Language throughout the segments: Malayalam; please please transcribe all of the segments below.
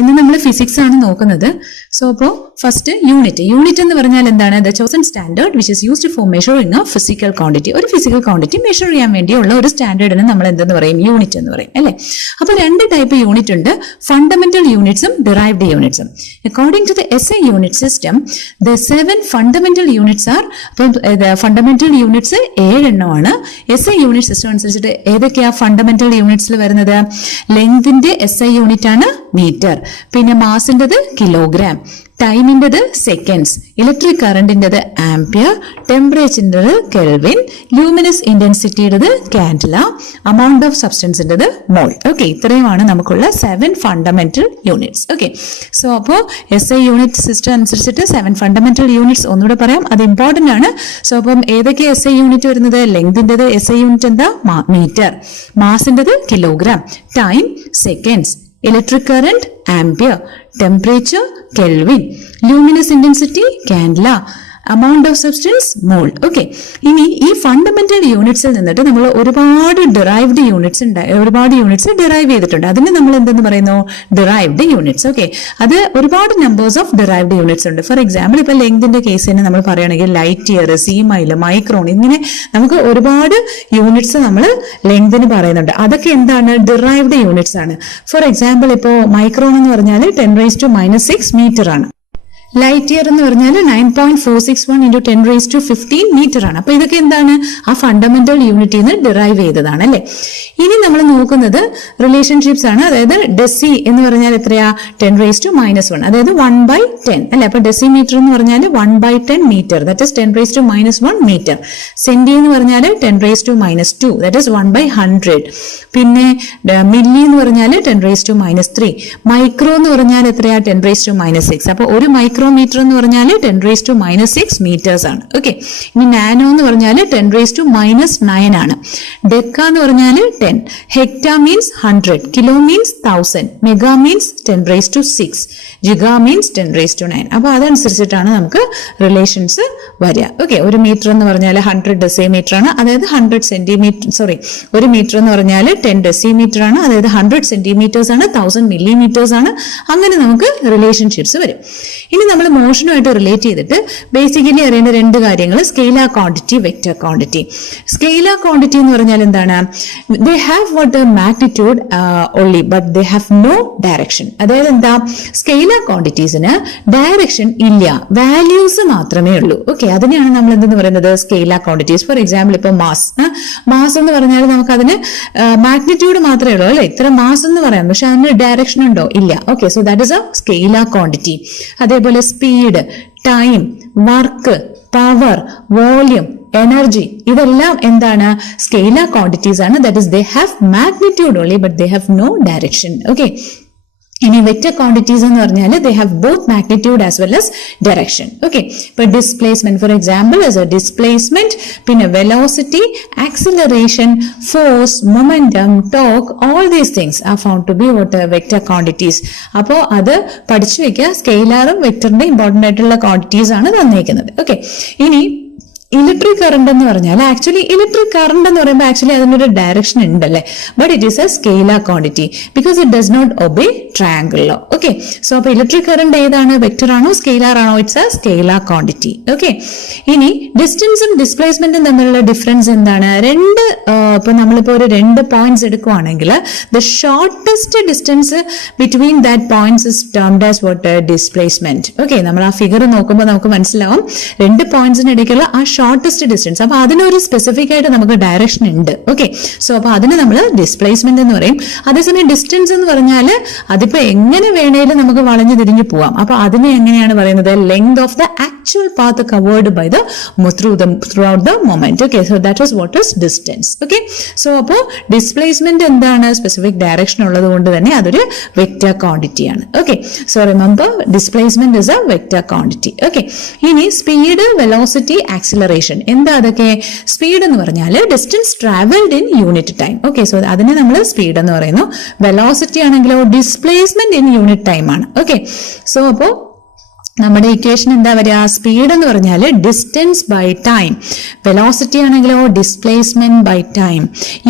ഇന്ന് നമ്മൾ ഫിസിക്സ് ആണ് നോക്കുന്നത്. സോ അപ്പോൾ ഫസ്റ്റ് യൂണിറ്റ് എന്ന് പറഞ്ഞാൽ എന്താണ്? The chosen standard which is used for measuring A physical quantity. ഒരു ഫിസിക്കൽ ക്വാണ്ടിറ്റി മെഷർ ചെയ്യാൻ വേണ്ടിയുള്ള ഒരു സ്റ്റാൻഡേർഡിന് നമ്മൾ എന്തെന്ന് പറയും? യൂണിറ്റ് എന്ന് പറയും അല്ലേ. അപ്പോൾ രണ്ട് ടൈപ്പ് യൂണിറ്റ് ഉണ്ട്, ഫണ്ടമെന്റൽ യൂണിറ്റ്സും ഡിറൈവ്ഡ് യൂണിറ്റ്സും. According to the SI unit system the 7 fundamental units are. അപ്പം ഫണ്ടമെന്റൽ യൂണിറ്റ്സ് 7 എണ്ണമാണ്. SI യൂണിറ്റ് സിസ്റ്റം അനുസരിച്ചിട്ട് ഏതൊക്കെയാ ഫണ്ടമെന്റൽ യൂണിറ്റ്സിൽ വരുന്നത്? ലെങ്തിന്റെ SI യൂണിറ്റ് ആണ് മീറ്റർ, പിന്നെ മാസിൻ്റെത് കിലോഗ്രാം, ടൈമിൻ്റെത് സെക്കൻഡ്സ്, ഇലക്ട്രിക് കറണ്ടിൻ്റെത് ആംപിയർ, ടെമ്പറേച്ചറിൻ്റെത് കെൽവിൻ, ലൂമിനസ് ഇന്റൻസിറ്റിയുടേത് കാൻഡില, അമൗണ്ട് ഓഫ് സബ്സ്റ്റൻസിൻ്റെത് മോൾ. ഓക്കെ, ഇത്രയുമാണ് നമുക്കുള്ള 7 ഫണ്ടമെന്റൽ യൂണിറ്റ്സ്. ഓക്കെ, സോ അപ്പോൾ SI യൂണിറ്റ് സിസ്റ്റം അനുസരിച്ചിട്ട് 7 ഫണ്ടമെന്റൽ യൂണിറ്റ്സ് ഒന്നുകൂടെ പറയാം, അത് ഇമ്പോർട്ടൻ്റ് ആണ്. സോ അപ്പം ഏതൊക്കെ SI യൂണിറ്റ് വരുന്നത്? ലെങ്തിൻ്റെത് SI യൂണിറ്റ് എന്താ? മീറ്റർ, മാസിൻ്റെത് kilogram, time seconds, electric current ampere, temperature kelvin, luminous intensity candela, amount of substance mole. Okay, ഇനി ഈ ഫണ്ടമെന്റൽ യൂണിറ്റ്സിൽ നിന്നിട്ട് നമ്മൾ ഒരുപാട് ഡിറൈവ്ഡ് യൂണിറ്റ്സ് ഒരുപാട് യൂണിറ്റ്സ് ഡിറൈവ് ചെയ്തിട്ടുണ്ട്. അതിന് നമ്മൾ എന്തെന്ന് പറയുന്നു? Derived units. ഓക്കെ, അത് ഒരുപാട് നമ്പേഴ്സ് ഓഫ് ഡിറൈവ്ഡ് യൂണിറ്റ്സ് ഉണ്ട്. ഫോർ എക്സാമ്പിൾ ഇപ്പൊ ലെങ്തിന്റെ കേസ് തന്നെ നമ്മൾ പറയുകയാണെങ്കിൽ ലൈറ്റ് ഇയർ, സീമൈൽ, മൈക്രോൺ, ഇങ്ങനെ നമുക്ക് ഒരുപാട് യൂണിറ്റ്സ് നമ്മൾ ലെങ്തിന് പറയുന്നുണ്ട്. അതൊക്കെ എന്താണ്? ഡിറൈവ്ഡ് യൂണിറ്റ്സ് ആണ്. ഫോർ എക്സാമ്പിൾ ഇപ്പോൾ മൈക്രോൺ എന്ന് പറഞ്ഞാൽ 10⁻⁻⁶ മീറ്റർ ആണ്. ലൈറ്റ് ഇയർ എന്ന് പറഞ്ഞാൽ 9.461 × 10⁻15 മീറ്റർ ആണ്. അപ്പൊ ഇതൊക്കെ എന്താണ്? ആ ഫണ്ടമെന്റൽ യൂണിറ്റിൽ നിന്ന് ഡിറൈവ് ചെയ്തതാണ് അല്ലെ. ഇനി നമ്മൾ നോക്കുന്നത് റിലേഷൻഷിപ്സ് ആണ്. അതായത് ഡെസി എന്ന് പറഞ്ഞാൽ എത്രയാ? 10⁻⁻1, അതായത് 1/10 അല്ലെ. അപ്പൊ ഡെസിമീറ്റർ എന്ന് പറഞ്ഞാൽ 1/10 metre, that is 10⁻⁻1 metre. Centi എന്ന് പറഞ്ഞാൽ 10⁻⁻2, ദാറ്റ് ഇസ് 1/100. പിന്നെ മില്ലി എന്ന് പറഞ്ഞാൽ 10⁻⁻3. മൈക്രോ എന്ന് പറഞ്ഞാൽ എത്രയാ? 10⁻⁻6. അപ്പൊ ഒരു മൈക്രോമീറ്റർ എന്ന് പറഞ്ഞാൽ 10⁻⁻6 മീറ്റേഴ്സ് ആണ്. ഓക്കെ, ഇനി നാനോ എന്ന് പറഞ്ഞാൽ 10⁻⁻9 ആണ്. ഡെക്ക എന്ന് പറഞ്ഞാൽ 10, hecto means 100, kilo means 1000, mega means 10⁻⁶, giga means 10⁻�9. അപ്പൊ അതനുസരിച്ചിട്ടാണ് നമുക്ക് റിലേഷൻസ് വരിക. ഓക്കെ, ഒരു മീറ്റർ എന്ന് പറഞ്ഞാൽ 100 ഡെസിമീറ്റർ ആണ്, അതായത് 100 സെന്റിമീറ്റർ. ഒരു മീറ്റർ എന്ന് പറഞ്ഞാൽ 10 ഡെസിമീറ്റർ ആണ്, അതായത് 100 സെന്റിമീറ്റേഴ്സ് ആണ്, 1000 മില്ലിമീറ്റേഴ്സ് ആണ്. അങ്ങനെ നമുക്ക് റിലേഷൻഷിപ്സ് വരും. ഇനി നമ്മൾ മോഷനുമായിട്ട് റിലേറ്റ് ചെയ്തിട്ട് ബേസിക്കലി അറിയേണ്ട രണ്ട് കാര്യങ്ങൾ: scalar quantity, vector quantity. Scalar quantity എന്ന് പറഞ്ഞാൽ എന്താണ്? They have what magnitude only but they have no direction. അതായത് എന്താ? സ്കെയിലാർ ക്വാണ്ടിറ്റീസിന് ഡയറക്ഷൻ ഇല്ല, വാല്യൂസ് മാത്രമേ ഉള്ളൂ. ഓക്കെ, അതിനെയാണ് നമ്മൾ എന്തെന്ന് പറയുന്നത്? Scalar quantities. ഫോർ എക്സാമ്പിൾ ഇപ്പൊ മാസ് എന്ന് പറഞ്ഞാൽ നമുക്ക് അതിന് മാഗ്നിറ്റ്യൂഡ് മാത്രമേ ഉള്ളൂ അല്ലെ, ഇത്ര മാസ് എന്ന് പറയാം, പക്ഷെ അതിന് ഡയറക്ഷൻ ഉണ്ടോ? ഇല്ല. Okay, so that is a scalar quantity. അതേപോലെ speed, time, work, power, volume, energy, ഇതെല്ലാം എന്താണ്? സ്കെയിലാർ ക്വാണ്ടിറ്റീസ് ആണ്. That is they have magnitude only but they have no direction. Okay, ഇനി വെക്റ്റർ ക്വാണ്ടിറ്റീസ് എന്ന് പറഞ്ഞാൽ they have both magnitude as well as direction. Okay, ഇപ്പൊ displacement for example as a displacement, പിന്നെ velocity, acceleration, force, momentum, torque, all these things are found to be what vector quantities. അപ്പോൾ അത് പഠിച്ചു വെക്കുക. സ്കെയിലാറും വെക്ടറിന്റെ ഇമ്പോർട്ടന്റ് ആയിട്ടുള്ള ക്വാണ്ടിറ്റീസ് ആണ് തന്നേക്കുന്നത്. ഓക്കെ, ഇനി ഇലക്ട്രിക് കറണ്ട് എന്ന് പറഞ്ഞാൽ ആക്ച്വലി ഇലക്ട്രിക് കറണ്ട് എന്ന് പറയുമ്പോൾ ആക്ച്വലി അതിനൊരു ഡയറക്ഷൻ ഉണ്ടല്ലേ, but it is a scalar quantity because it does not obey triangle law. Okay, so അപ്പൊ ഇലക്ട്രിക് കറണ്ട് ഏതാണ്? വെക്ടർ ആണോ സ്കെയിലാർ ആണോ? It's a scalar quantity. Okay, ഇനി ഡിസ്റ്റൻസും ഡിസ്പ്ലേസ്മെന്റും തമ്മിലുള്ള ഡിഫറൻസ് എന്താണ്? ഇപ്പൊ നമ്മളിപ്പോ ഒരു 2 പോയിന്റ്സ് എടുക്കുവാണെങ്കിൽ the shortest distance between that points is termed as what? Displacement. Okay, നമ്മൾ ആ ഫിഗർ നോക്കുമ്പോൾ നമുക്ക് മനസ്സിലാവും 2 പോയിന്റ്സിനിടയ്ക്കുള്ള ആ ഷോർട്ടസ്റ്റ് ഡിസ്റ്റൻസ്. അപ്പൊ അതിനൊരു സ്പെസിഫിക് ആയിട്ട് നമുക്ക് ഡയറക്ഷൻ ഉണ്ട്. ഓക്കെ, സോ അപ്പൊ അതിന് നമ്മൾ ഡിസ്പ്ലേസ്മെന്റ് എന്ന് പറയും. അതേസമയം ഡിസ്റ്റൻസ് എന്ന് പറഞ്ഞാൽ അതിപ്പോ എങ്ങനെ വേണേലും നമുക്ക് വളഞ്ഞു തിരിഞ്ഞു പോവാം. അപ്പൊ അതിനെ എങ്ങനെയാണ് പറയുന്നത്? Length of the actual path covered by the throughout the moment. Okay, so that is what is distance. Okay, so അപ്പോ ഡിസ്പ്ലേസ്മെന്റ് എന്താണ്? സ്പെസിഫിക് ഡയറക്ഷൻ ഉള്ളത് കൊണ്ട് തന്നെ അതൊരു വെക്റ്റർ ക്വാണ്ടിറ്റി ആണ്. Okay, so remember displacement is a vector quantity. Okay, ഇനി സ്പീഡ്, വെലോസിറ്റി, ആക്സിലറേഷൻ, എന്താ അതൊക്കെ? സ്പീഡ് എന്ന് പറഞ്ഞാൽ distance travelled in unit time. Okay, so അതിനെ നമ്മൾ സ്പീഡ് എന്ന് പറയുന്നു. വെലോസിറ്റി ആണെങ്കിലോ ഡിസ്പ്ലേസ്മെന്റ് ഇൻ യൂണിറ്റ് ടൈം ആണ്. ഓക്കെ, സോ അപ്പോ നമ്മുടെ ഇക്വേഷൻ എന്താ വരിക? സ്പീഡ് എന്ന് പറഞ്ഞാൽ ഡിസ്റ്റൻസ് ബൈ ടൈം, വെലോസിറ്റി ആണെങ്കിലോ ഡിസ്പ്ലേസ്മെന്റ് ബൈ ടൈം.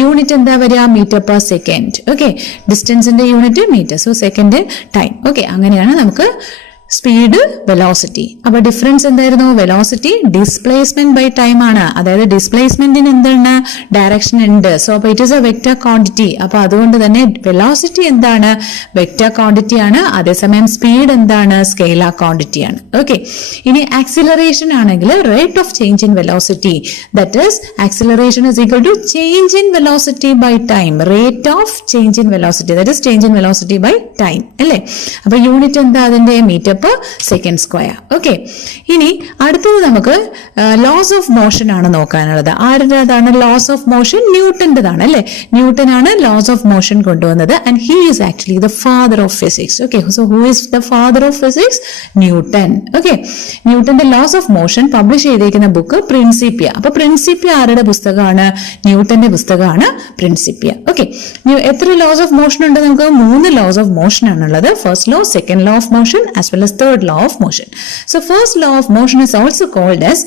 യൂണിറ്റ് എന്താ വരിക? Metre per second. ഓക്കെ, ഡിസ്റ്റൻസിന്റെ unit metre, so second time. Okay, അങ്ങനെയാണ് നമുക്ക് സ്പീഡ്, വെലോസിറ്റി. അപ്പൊ ഡിഫറൻസ് എന്തായിരുന്നു? വെലോസിറ്റി ഡിസ്പ്ലേസ്മെന്റ് ബൈ ടൈം ആണ്. അതായത് ഡിസ്പ്ലേസ്മെന്റിന് എന്താണ്? ഡയറക്ഷൻ ഉണ്ട്. സോ അപ്പൊ it is a vector quantity. അപ്പൊ അതുകൊണ്ട് തന്നെ വെലോസിറ്റി എന്താണ്? വെക്റ്റർ ക്വാണ്ടിറ്റി ആണ്. അതേസമയം സ്പീഡ് എന്താണ്? സ്കെയിലാർ ക്വാണ്ടിറ്റി ആണ്. ഓക്കെ, ഇനി ആക്സിലറേഷൻ ആണെങ്കിൽ rate of change in velocity, that is acceleration is equal to change in velocity by time. Rate of change in velocity, that is change in velocity by time അല്ലേ? അപ്പൊ യൂണിറ്റ് എന്താ? അതിന്റെ metre per second square. Okay, ഇനി അടുത്തത് നമുക്ക് ലോസ് ഓഫ് മോഷൻ ആണ് നോക്കാനുള്ളത്. ആരുടേതാണ് ലോസ് ഓഫ് മോഷൻ? ന്യൂട്ടന്റേതാണ് അല്ലെ? ന്യൂട്ടൻ ആണ് ലോസ് ഓഫ് മോഷൻ കൊണ്ടുവന്നത്. And he is actually the father of physics. Okay, so who is the father of physics? Newton. Okay, ന്യൂട്ടന്റെ ലോസ് ഓഫ് മോഷൻ പബ്ലിഷ് ചെയ്തിരിക്കുന്ന ബുക്ക് പ്രിൻസിപ്പിയ. അപ്പൊ പ്രിൻസിപ്പിയ ആരുടെ പുസ്തകമാണ്? ന്യൂട്ടന്റെ പുസ്തകമാണ് പ്രിൻസിപ്പിയ. ഓക്കെ, എത്ര ലോസ് ഓഫ് മോഷൻ ഉണ്ട്? നമുക്ക് 3 ലോസ് ഓഫ് മോഷൻ ആണുള്ളത്. First law, second law of motion, as well as third law of motion. So first law of motion is also called as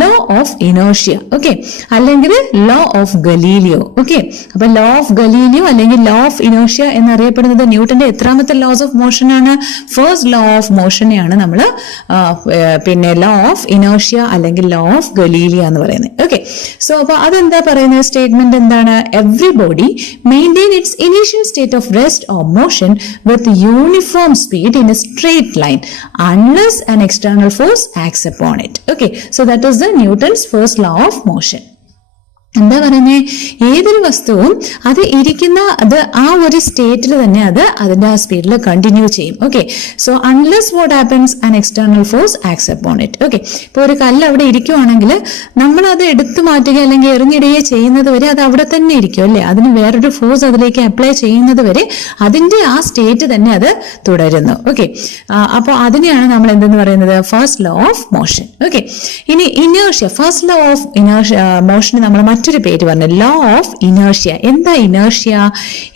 law of inertia. Okay, അല്ലെങ്കിൽ law of Galileo. Okay, അപ്പൊ law of Galileo അല്ലെങ്കിൽ law of inertia എന്നറിയപ്പെടുന്നത് ന്യൂട്ടന്റെ എത്രാമത്തെ ലോസ് ഓഫ് മോഷൻ ആണ്? ഫസ്റ്റ് law of motion ആണ് നമ്മൾ പിന്നെ law of inertia അല്ലെങ്കിൽ law of Galileo എന്ന് പറയുന്നത്. Okay, so അപ്പൊ അതെന്താ പറയുന്നത്? സ്റ്റേറ്റ്മെന്റ് എന്താണ്? Every body maintain its initial state of rest or motion with uniform speed in a straight line unless an external force acts upon it. Okay, so that is the Newton's first law of motion. എന്താ പറയുന്നത്? ഏതൊരു വസ്തുവും അത് ഇരിക്കുന്ന ആ ഒരു സ്റ്റേറ്റിൽ തന്നെ അത് അതിന്റെ ആ സ്പീഡിൽ കണ്ടിന്യൂ ചെയ്യും. Okay, so unless what happens an external force acts upon it. Okay, ഇപ്പൊ ഒരു കല്ല് അവിടെ ഇരിക്കുവാണെങ്കിൽ നമ്മൾ അത് എടുത്തു മാറ്റുക അല്ലെങ്കിൽ എറിഞ്ഞിടുകയോ ചെയ്യുന്നത് വരെ അത് അവിടെ തന്നെ ഇരിക്കും അല്ലെ? അതിന് വേറൊരു ഫോഴ്സ് അതിലേക്ക് അപ്ലൈ ചെയ്യുന്നത് വരെ അതിന്റെ ആ സ്റ്റേറ്റ് തന്നെ അത് തുടരുന്നു. ഓക്കെ, അപ്പോൾ അതിനെയാണ് നമ്മൾ എന്തെന്ന് പറയുന്നത്? First law of motion. Okay, ഇനി inertia, first law of inertia മോഷന് നമ്മൾ മറ്റൊരു പേര് പറഞ്ഞു, ലോ ഓഫ് ഇനേർഷ്യ. എന്താ ഇനേർഷ്യ?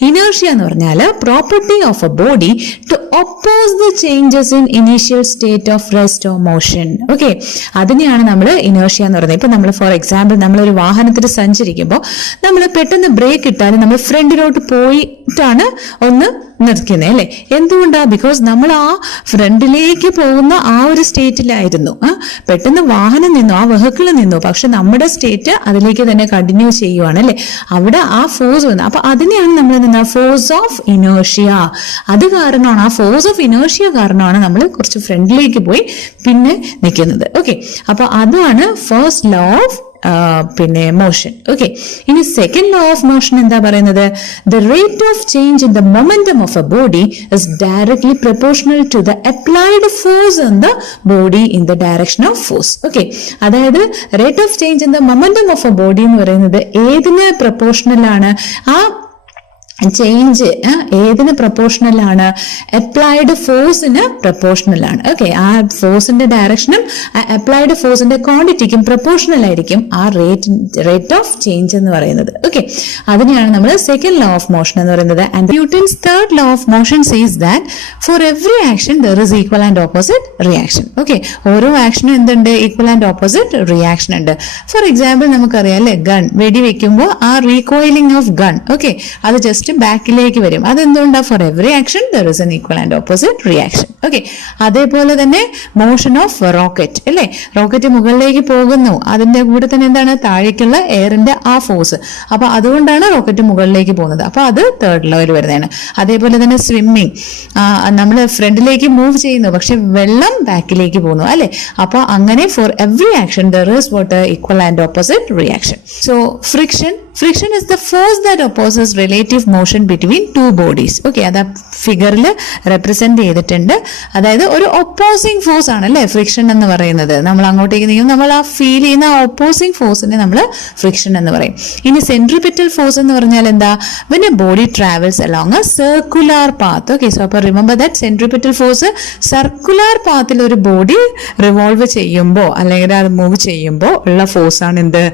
ഇനേർഷ്യ എന്ന് പറഞ്ഞാൽ property of a body to oppose the changes in initial state of rest or motion. Okay, അതിനെയാണ് നമ്മൾ ഇനേർഷ്യ എന്ന് പറയുന്നത്. ഇപ്പൊ നമ്മൾ ഫോർ എക്സാമ്പിൾ നമ്മളൊരു വാഹനത്തിൽ സഞ്ചരിക്കുമ്പോൾ നമ്മൾ പെട്ടെന്ന് ബ്രേക്ക് ഇട്ടാൽ നമ്മൾ ഫ്രണ്ടിലോട്ട് പോയിട്ടാണ് ഒന്ന് നിർത്തുന്നത് അല്ലെ? എന്തുകൊണ്ടാ? ബിക്കോസ് നമ്മൾ ആ ഫ്രണ്ടിലേക്ക് പോകുന്ന ആ ഒരു സ്റ്റേറ്റിലായിരുന്നു. പെട്ടെന്ന് വാഹനം നിന്നു, ആ വെഹിക്കിൾ നിന്നു, പക്ഷെ നമ്മുടെ സ്റ്റേറ്റ് അതിലേക്ക് തന്നെ കണ്ടിന്യൂ ചെയ്യുവാണ് അല്ലെ? അവിടെ ആ ഫോഴ്സ് വന്നു. അപ്പൊ അതിനെയാണ് നമ്മൾ ഫോഴ്സ് ഓഫ് ഇനേർഷ്യ. അത് കാരണമാണ്, ആ ഫോഴ്സ് ഓഫ് ഇനേർഷ്യ കാരണമാണ് നമ്മൾ കുറച്ച് ഫ്രണ്ടിലേക്ക് പോയി പിന്നെ നിൽക്കുന്നത്. ഓക്കെ, അപ്പൊ അതാണ് ഫസ്റ്റ് ലോ ഓഫ് പിന്നെ മോഷൻ. ഓക്കെ, ഇനി സെക്കൻഡ് ലോ ഓഫ് മോഷൻ എന്താ പറയുന്നത്? The rate of change in the momentum of a body is directly proportional to the applied force in the body in the direction of force. Okay, അതായത് rate of change in the momentum of a body എന്ന് പറയുന്നത് ഏതിന് പ്രൊപ്പോർഷണൽ ആണ്? ആ ചേഞ്ച് ഏതിന് പ്രൊപ്പോർഷണൽ ആണ്? അപ്ലൈഡ് ഫോഴ്സിന് പ്രൊപ്പോർഷണൽ ആണ്. ഓക്കെ, ആ ഫോഴ്സിന്റെ ഡയറക്ഷനും അപ്ലൈഡ് ഫോഴ്സിന്റെ ക്വാണ്ടിറ്റിക്കും പ്രൊപ്പോർഷണൽ ആയിരിക്കും ആ റേറ്റ് ഓഫ് ചേഞ്ച് എന്ന് പറയുന്നത്. ഓക്കെ, അതിനെയാണ് നമ്മൾ സെക്കൻഡ് ലോ ഓഫ് മോഷൻ എന്ന് പറയുന്നത്. And Newton's third law of motion says that for every action there is equal and opposite reaction. Okay, ഓരോ ആക്ഷനും എന്തുണ്ട്? ഈക്വൽ ആൻഡ് ഓപ്പോസിറ്റ് റിയാക്ഷൻ ഉണ്ട്. ഫോർ എക്സാമ്പിൾ നമുക്കറിയാം അല്ലെ, ഗൺ വെടിവെക്കുമ്പോൾ ആ റീകോയിലിംഗ് ഓഫ് ഗൺ, ഓക്കെ, അത് ജസ്റ്റ് ബാക്കിലേക്ക് വരും. അതെന്തുകൊണ്ടാ? For every action there is an equal and opposite reaction. Okay, അതേപോലെ തന്നെ മോഷൻ ഓഫ് റോക്കറ്റ് അല്ലെ? റോക്കറ്റ് മുകളിലേക്ക് പോകുന്നു, അതിന്റെ കൂടെ തന്നെ എന്താണ്? താഴേക്കുള്ള എയറിന്റെ ആ ഫോഴ്സ്. അപ്പൊ അതുകൊണ്ടാണ് റോക്കറ്റ് മുകളിലേക്ക് പോകുന്നത്. അപ്പൊ അത് തേർഡ് ലോയിൽ വരുന്നതാണ്. അതേപോലെ തന്നെ സ്വിമ്മിങ്, നമ്മൾ ഫ്രണ്ടിലേക്ക് മൂവ് ചെയ്യുന്നു, പക്ഷെ വെള്ളം ബാക്കിലേക്ക് പോകുന്നു അല്ലെ? അപ്പൊ അങ്ങനെ four every action there is what? Equal and opposite reaction. So friction is the force that opposes relative motion between two bodies. Okay, അത് ഫിഗറിൽ റെപ്രസെന്റ് ചെയ്തിട്ടുണ്ട്. അതായത് ഒരു ഒപ്പോസിംഗ് ഫോഴ്സ് ആണ് അല്ലെ ഫ്രിക്ഷൻ എന്ന് പറയുന്നത്. നമ്മൾ അങ്ങോട്ടേക്ക് നീങ്ങും, നമ്മൾ ആ ഫീൽ ചെയ്യുന്ന ഓപ്പോസിംഗ് ഫോഴ്സിനെ നമ്മൾ ഫ്രിക്ഷൻ എന്ന് പറയും. ഇനി സെൻട്രിപിറ്റൽ ഫോഴ്സ് എന്ന് പറഞ്ഞാൽ എന്താ? when a body travels along a circular path. Okay, so അപ്പോൾ remember that centripetal force circular പാത്തിൽ ഒരു ബോഡി റിവോൾവ് ചെയ്യുമ്പോൾ അല്ലെങ്കിൽ അത് മൂവ് ചെയ്യുമ്പോൾ ഉള്ള ഫോഴ്സ് ആണ് എന്ത്?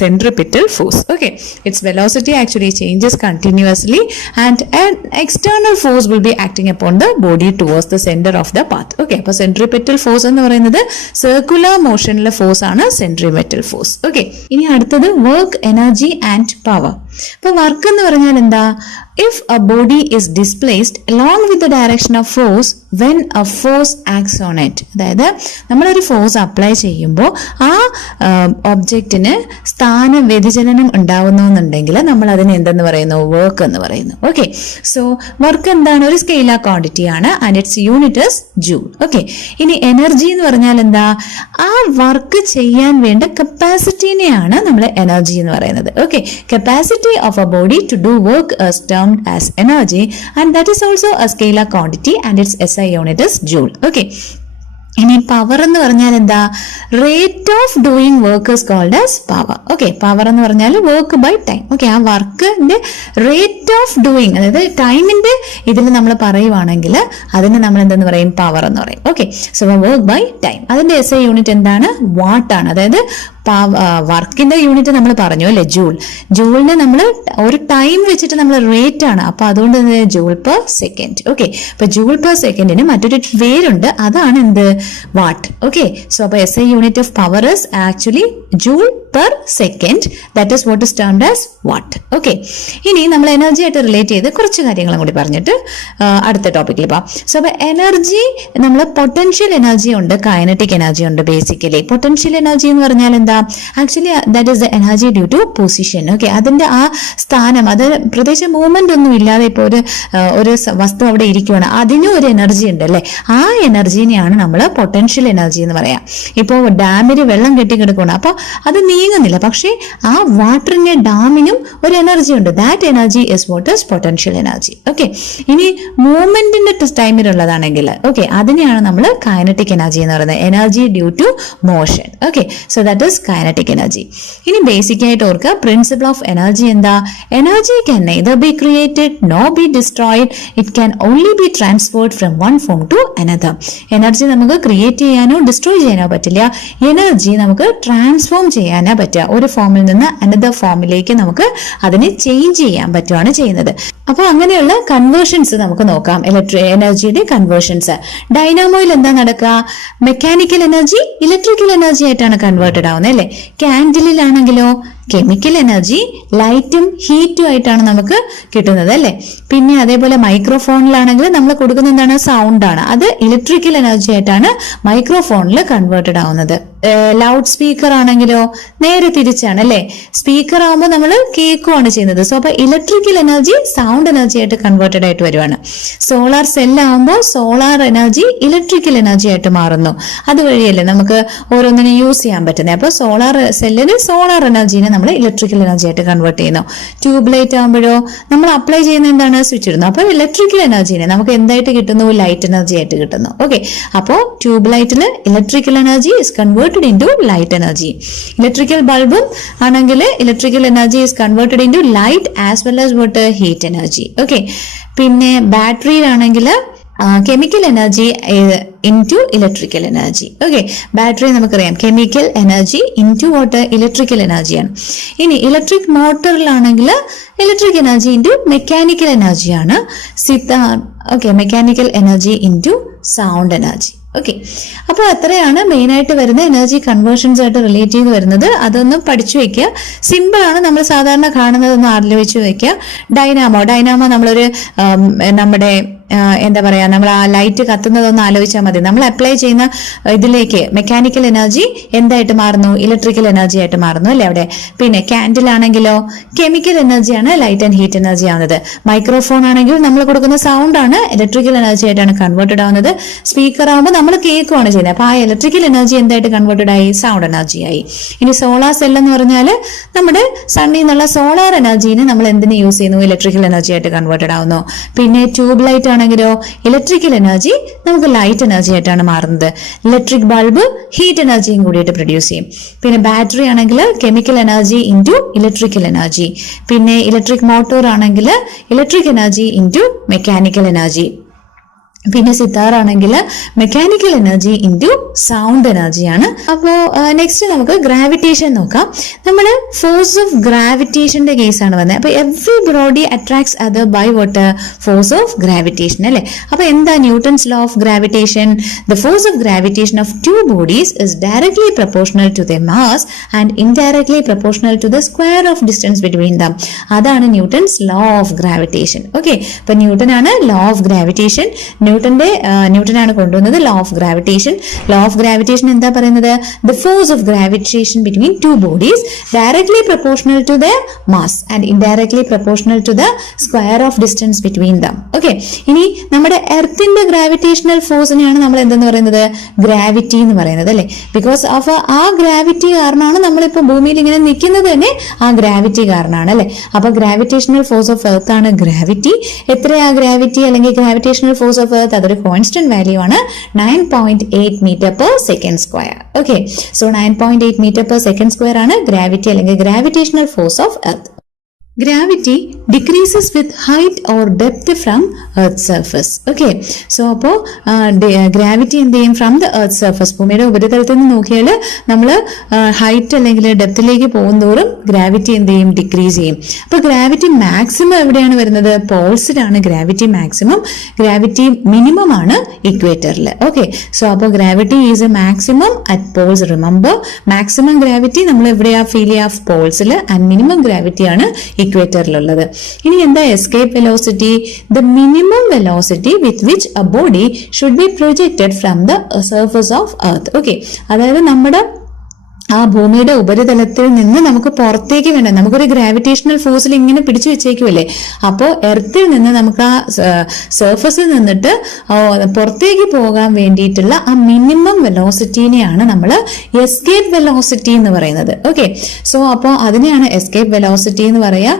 Centripetal force. Okay, its velocity actually changes continuously and an external force will be acting upon the body towards the center of the path. Okay, അപ്പോൾ സെൻട്രിപെറ്റൽ ഫോഴ്സ് എന്ന് പറയുന്നത് സർക്കുലർ മോഷനിലെ ഫോഴ്സ് ആണ് സെൻട്രിപെറ്റൽ ഫോഴ്സ്. ഓക്കെ, ഇനി അടുത്തത് വർക്ക്, എനർജി ആൻഡ് പവർ. അപ്പോൾ വർക്ക് എന്ന് പറഞ്ഞാൽ എന്താ? If A body is displaced along with the direction of force when A force acts on it. അതായത് നമ്മളൊരു ഫോഴ്സ് അപ്ലൈ ചെയ്യുമ്പോൾ ആ ഒബ്ജക്റ്റിന് സ്ഥാന വ്യതിചലനം ഉണ്ടാവുന്നു എന്നുണ്ടെങ്കിൽ നമ്മൾ അതിനെ എന്തെന്ന് പറയുന്നു? വർക്ക് എന്ന് പറയുന്നു. ഓക്കെ, സോ വർക്ക് എന്താണ്? ഒരു സ്കെയിലാർ ക്വാണ്ടിറ്റി ആണ് and it's unit is joule. Okay, ഇനി എനർജി എന്ന് പറഞ്ഞാൽ എന്താ? ആ വർക്ക് ചെയ്യാൻ വേണ്ട കപ്പാസിറ്റിനെയാണ് നമ്മൾ എനർജി എന്ന് പറയുന്നത്. Okay, capacity of a body to do work is termed as energy and that is also a scalar quantity and its SI unit is joule. Okay, ഇനി പവർ എന്ന് പറഞ്ഞാൽ എന്താ? Rate of doing work is called as power. Okay, power എന്ന് പറഞ്ഞാൽ വർക്ക് ബൈ ടൈം. ഓക്കെ, ആ വർക്കിന്റെ റേറ്റ് ഓഫ് ഡൂയിങ്, അതായത് ടൈമിന്റെ ഇതിൽ നമ്മൾ പറയുവാണെങ്കിൽ അതിന് നമ്മൾ എന്തെന്ന് പറയും? പവർ എന്ന് പറയും. Okay, so work by time. അതിന്റെ SI യൂണിറ്റ് എന്താണ്? വാട്ട് ആണ്. അതായത് വർക്കിന്റെ യൂണിറ്റ് നമ്മൾ പറഞ്ഞു അല്ലെ, ജൂൾ. ജൂളിന് നമ്മൾ ഒരു ടൈം വെച്ചിട്ട് നമ്മൾ റേറ്റ് ആണ്, അപ്പൊ അതുകൊണ്ട് ജൂൾ പെർ സെക്കൻഡ്. ഓക്കെ, അപ്പൊ ജൂൾ പെർ സെക്കൻഡിന് മറ്റൊരു പേരുണ്ട്, അതാണ് എന്ത്? വാട്ട്. ഓക്കെ, സോ അപ്പൊ SI unit of power is actually joule per second. That is what is termed as what. Okay, ഇനി നമ്മൾ എനർജി ആയിട്ട് റിലേറ്റ് ചെയ്ത് കുറച്ച് കാര്യങ്ങളും കൂടി പറഞ്ഞിട്ട് അടുത്ത ടോപ്പിക്കിൽ പോവാം. സോ അപ്പൊ എനർജി, നമ്മൾ പൊട്ടൻഷ്യൽ എനർജി ഉണ്ട്, കൈനറ്റിക് എനർജി ഉണ്ട്. ബേസിക്കലി പൊട്ടൻഷ്യൽ എനർജി എന്ന് പറഞ്ഞാൽ എന്താ? Actually that is the energy due to position. Okay, അതിന്റെ ആ സ്ഥാനം, അത് പ്രത്യേകിച്ച് മൂവ്മെന്റ് ഒന്നും ഇല്ലാതെ ഇപ്പോൾ ഒരു വസ്തു അവിടെ ഇരിക്കുകയാണ്, അതിനും ഒരു എനർജി ഉണ്ട് അല്ലെ. ആ എനർജീനെയാണ് നമ്മൾ പൊട്ടൻഷ്യൽ എനർജി എന്ന് പറയാം. ഇപ്പോൾ ഡാമിൽ വെള്ളം കെട്ടിക്കിടക്കുകയാണ്, അപ്പൊ അത് നീങ്ങുന്നില്ല, പക്ഷേ ആ വാട്ടറിന്റെ ഡാമിനും ഒരു എനർജി ഉണ്ട്. That energy is what is potential energy. Okay, ഇനി മൂവ്മെന്റിന്റെ ടൈമിലുള്ളതാണെങ്കിൽ ഓക്കെ, അതിനെയാണ് നമ്മൾ കൈനറ്റിക് എനർജി എന്ന് പറയുന്നത്. Energy due to motion. Okay, so that is kinetic energy. ഇനി ബേസിക് ആയിട്ട് ഓർക്കുക, പ്രിൻസിപ്പിൾ ഓഫ് എനർജി എന്താ? Energy can neither be created nor be destroyed, it can only be transferred from one form to another. Energy നമുക്ക് ക്രിയേറ്റ് ചെയ്യാനോ ഡിസ്ട്രോയ് ചെയ്യാനോ പറ്റില്ല. എനർജി നമുക്ക് ട്രാൻസ്ഫോം ചെയ്യാനോ പറ്റുക. ഒരു ഫോമിൽ നിന്ന് അനദർ ഫോമിലേക്ക് നമുക്ക് അതിനെ ചേഞ്ച് ചെയ്യാൻ പറ്റുകയാണ് ചെയ്യുന്നത്. അപ്പൊ അങ്ങനെയുള്ള കൺവേർഷൻസ് നമുക്ക് നോക്കാം. എനർജിയുടെ കൺവേർഷൻസ്. ഡൈനാമോയിൽ എന്താ നടക്കുക? മെക്കാനിക്കൽ എനർജി ഇലക്ട്രിക്കൽ എനർജി ആയിട്ടാണ് കൺവേർട്ടഡ് ആവുന്നത് അല്ലെ. ക്യാൻഡിലാണെങ്കിലോ കെമിക്കൽ എനർജി ലൈറ്റും ഹീറ്റും ആയിട്ടാണ് നമുക്ക് കിട്ടുന്നത് അല്ലെ. പിന്നെ അതേപോലെ മൈക്രോഫോണിലാണെങ്കിൽ നമ്മൾ കൊടുക്കുന്ന എന്താണ്? സൗണ്ട് ആണ്. അത് ഇലക്ട്രിക്കൽ എനർജി ആയിട്ടാണ് മൈക്രോഫോണിൽ കൺവേർട്ടഡ് ആവുന്നത്. ലൗഡ് സ്പീക്കർ ആണെങ്കിലോ നേരെ തിരിച്ചാണ് അല്ലെ. സ്പീക്കർ ആവുമ്പോൾ നമ്മൾ കേൾക്കുവാണ് ചെയ്യുന്നത്. സോ അപ്പൊ ഇലക്ട്രിക്കൽ എനർജി സൗണ്ട് എനർജി ആയിട്ട് കൺവേർട്ടഡ് ആയിട്ട് വരുവാണ്. സോളാർ സെല്ലാവുമ്പോൾ സോളാർ എനർജി ഇലക്ട്രിക്കൽ എനർജി ആയിട്ട് മാറുന്നു. അതുവഴിയല്ലേ നമുക്ക് ഓരോന്നിനും യൂസ് ചെയ്യാൻ പറ്റുന്നത്. അപ്പൊ സോളാർ സെല്ലിന് സോളാർ എനർജീനെ നമ്മൾ ഇലക്ട്രിക്കൽ എനർജി ആയിട്ട് കൺവേർട്ട് ചെയ്യുന്നു. ട്യൂബ് ലൈറ്റ് ആകുമ്പോഴോ നമ്മൾ അപ്ലൈ ചെയ്യുന്ന എന്താണ്? സ്വിച്ച് ഇടുന്നു. അപ്പൊ ഇലക്ട്രിക്കൽ എനർജീനെ നമുക്ക് എന്തായിട്ട് കിട്ടുന്നു? ലൈറ്റ് എനർജി ആയിട്ട് കിട്ടുന്നു. ഓക്കെ, അപ്പോ ട്യൂബ് ലൈറ്റിൽ electrical energy is converted into light energy. Electrical ബൾബും ആണെങ്കിൽ electrical energy is converted into light as well as what? Heat energy. Okay, പിന്നെ ബാറ്ററിയിലാണെങ്കിൽ chemical energy into electrical energy. Okay, battery നമുക്കറിയാം chemical energy into what? Electrical എനർജിയാണ്. ഇനി ഇലക്ട്രിക് മോട്ടറിലാണെങ്കിൽ ഇലക്ട്രിക് എനർജി ഇൻടു മെക്കാനിക്കൽ എനർജിയാണ്. Okay, mechanical energy into sound energy. Okay, അപ്പോൾ അത്രയാണ് മെയിൻ ആയിട്ട് വരുന്ന എനർജി കൺവേർഷൻസ് ആയിട്ട് റിലേറ്റ് ചെയ്ത് വരുന്നത്. അതൊന്ന് പഠിച്ചു വെക്കുക. സിമ്പിൾ ആണ്, നമ്മൾ സാധാരണ കാണുന്നതൊന്ന് ആലോചിച്ച് വെക്കുക. ഡൈനാമോ നമ്മളൊരു നമ്മുടെ എന്താ പറയാ, നമ്മൾ ആ ലൈറ്റ് കത്തുന്നതൊന്ന് ആലോചിച്ചാൽ മതി. നമ്മൾ അപ്ലൈ ചെയ്യുന്ന ഇതിലേക്ക് മെക്കാനിക്കൽ എനർജി എന്തായിട്ട് മാറുന്നു? ഇലക്ട്രിക്കൽ എനർജി ആയിട്ട് മാറുന്നു അല്ലെ അവിടെ. പിന്നെ ക്യാൻഡിൽ ആണെങ്കിലോ കെമിക്കൽ എനർജിയാണ് ലൈറ്റ് ആൻഡ് ഹീറ്റ് എനർജി ആവുന്നത്. മൈക്രോഫോൺ ആണെങ്കിൽ നമ്മൾ കൊടുക്കുന്ന സൗണ്ട് ആണ് ഇലക്ട്രിക്കൽ എനർജി ആയിട്ടാണ് കൺവേർട്ടഡ് ആവുന്നത്. സ്പീക്കർ ആകുമ്പോൾ നമ്മൾ കേൾക്കുവാണ് ചെയ്യുന്നത്. അപ്പൊ ആ ഇലക്ട്രിക്കൽ എനർജി എന്തായിട്ട് കൺവേർട്ടഡ് ആയി? സൗണ്ട് എനർജി ആയി. ഇനി സോളാർ സെൽ എന്ന് പറഞ്ഞാൽ നമ്മുടെ സണ്ണിൽ നിന്നുള്ള സോളാർ എനർജീനെ നമ്മൾ എന്തിനു യൂസ് ചെയ്യുന്നു? ഇലക്ട്രിക്കൽ എനർജി ആയിട്ട് കൺവേർട്ടഡ് ആവുന്നു. പിന്നെ ട്യൂബ് ലൈറ്റ് ആണെങ്കിലോ ഇലക്ട്രിക്കൽ എനർജി നമുക്ക് ലൈറ്റ് എനർജി ആയിട്ടാണ് മാറുന്നത്. ഇലക്ട്രിക് ബൾബ് ഹീറ്റ് എനർജിയും കൂടിയിട്ട് പ്രൊഡ്യൂസ് ചെയ്യും. പിന്നെ ബാറ്ററി ആണെങ്കിൽ chemical energy into electrical energy. പിന്നെ ഇലക്ട്രിക് മോട്ടോർ ആണെങ്കിൽ electric energy into mechanical energy. പിന്നെ സിത്താറാണെങ്കിൽ മെക്കാനിക്കൽ എനർജി ഇൻറ്റു സൗണ്ട് എനർജിയാണ്. അപ്പോൾ നെക്സ്റ്റ് നമുക്ക് ഗ്രാവിറ്റേഷൻ നോക്കാം. നമ്മൾ ഫോഴ്സ് ഓഫ് ഗ്രാവിറ്റേഷന്റെ കേസാണ് വന്നത്. അപ്പോൾ every body attracts other by what force of gravitation അല്ലേ. അപ്പോൾ എന്താ Newton's law of gravitation? The force of gravitation of two bodies is directly proportional to the mass and indirectly proportional to the square of distance between them. അതാണ് Newton's law of gravitation. Okay, അപ്പൊ ന്യൂട്ടൺ ആണ് ലോ ഓഫ് ഗ്രാവിറ്റേഷൻ. ന്യൂട്ടനാണ് കൊണ്ടുവന്നത് law of gravitation. Law of gravitation എന്താ പറയുന്നത്? The force of gravitation between two bodies directly proportional to the mass and indirectly proportional to the square of distance between them. Okay, ഇനി നമ്മുടെ എർത്തിന്റെ ഗ്രാവിറ്റേഷണൽ ഫോഴ്സിനെയാണ് നമ്മൾ എന്തെന്ന് പറയുന്നത്? ഗ്രാവിറ്റി എന്ന് പറയുന്നത് അല്ലെ. ബിക്കോസ് ഓഫ് ആ ഗ്രാവിറ്റി കാരണമാണ് നമ്മളിപ്പോ ഭൂമിയിൽ ഇങ്ങനെ നിൽക്കുന്നത് തന്നെ ആ ഗ്രാവിറ്റി കാരണമാണ് അല്ലെ. അപ്പൊ ഗ്രാവിറ്റേഷണൽ ഫോഴ്സ് ഓഫ് എർത്ത് ആണ് ഗ്രാവിറ്റി. എത്രയാ ഗ്രാവിറ്റി അല്ലെങ്കിൽ ഗ്രാവിറ്റേഷണൽ ഫോഴ്സ് ഓഫ് എർത്ത്? അതൊരു കോൺസ്റ്റന്റ് വാല്യൂ ആണ്, 9.8 metre per second square. Okay, so 9.8 metre per second square ആണ് ഗ്രാവിറ്റി അല്ലെങ്കിൽ gravitational force of earth. Gravity decreases with height or depth from Earth's surface. Okay, so അപ്പോൾ ഗ്രാവിറ്റി എന്ത് ചെയ്യും? ഫ്രം ദ എർത്ത് സർഫസ്, ഭൂമിയുടെ ഉപരിതലത്തിൽ നിന്ന് നോക്കിയാൽ നമ്മൾ ഹൈറ്റ് അല്ലെങ്കിൽ ഡെപ്തിലേക്ക് പോകുന്തോറും ഗ്രാവിറ്റി എന്ത് ചെയ്യും? ഡിക്രീസ് ചെയ്യും. അപ്പോൾ ഗ്രാവിറ്റി മാക്സിമം എവിടെയാണ് വരുന്നത്? പോൾസിലാണ് ഗ്രാവിറ്റി മാക്സിമം. ഗ്രാവിറ്റി മിനിമം ആണ് ഇക്വേറ്ററിൽ. ഓക്കെ, സോ അപ്പോൾ gravity is a maximum at poles. Remember, maximum gravity നമ്മൾ എവിടെയാ ഫീൽ ചെയ്യുക? പോൾസിൽ. ആൻഡ് മിനിമം ഗ്രാവിറ്റി ആണ് ഇക്വേറ്ററിലുള്ളത്. ഇനി എന്താ escape velocity? The minimum velocity with which A body should be projected from the surface of earth. Okay, അതായത് നമ്മുടെ ആ ഭൂമിയുടെ ഉപരിതലത്തിൽ നിന്ന് നമുക്ക് പുറത്തേക്ക് വേണ്ട, നമുക്കൊരു ഗ്രാവിറ്റേഷണൽ ഫോഴ്സിൽ ഇങ്ങനെ പിടിച്ചു വെച്ചേക്കുമല്ലേ. അപ്പോൾ എർത്തിൽ നിന്ന് നമുക്ക് ആ സർഫസിൽ നിന്നിട്ട് പുറത്തേക്ക് പോകാൻ വേണ്ടിയിട്ടുള്ള ആ മിനിമം വെലോസിറ്റിനെയാണ് നമ്മൾ എസ്കേപ്പ് വെലോസിറ്റി എന്ന് പറയുന്നത്. ഓക്കെ, സോ അപ്പോൾ അതിനെയാണ് എസ്കേപ്പ് വെലോസിറ്റി എന്ന് പറയാ.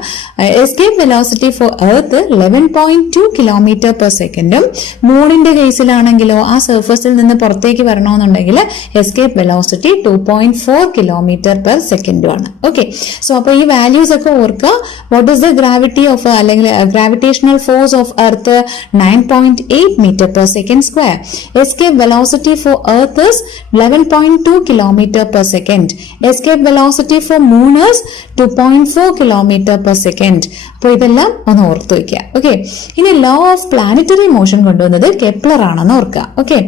Escape velocity for Earth 11.2 kilometre per സെക്കൻഡും, മൂണിന്റെ കേസിലാണെങ്കിലോ ആ സർഫസിൽ നിന്ന് പുറത്തേക്ക് വരണമെന്നുണ്ടെങ്കിൽ എസ്കേപ്പ് വെലോസിറ്റി 2.4 കിലോമീറ്റർ പെർ സെക്കൻഡും ആണ്. ഓക്കെ, സോ അപ്പോൾ ഈ വാല്യൂസ് ഒക്കെ ഓർക്കുക. What is the gravity of അല്ലെങ്കിൽ gravitational force of Earth? 9.8 metre per second square. Escape velocity for Earth is 11.2 kilometre per second. Escape velocity for moon is 2.4 kilometre per second. അപ്പോൾ ഇതെല്ലാം ഒന്ന് ഓർത്ത് വയ്ക്കുക. ഓക്കെ, ഇനി ലോ ഓഫ് പ്ലാനറ്ററി മോഷൻ കൊണ്ടുവന്നത് കെപ്ലർ ആണെന്ന് ഓർക്കുക. ഓക്കെ,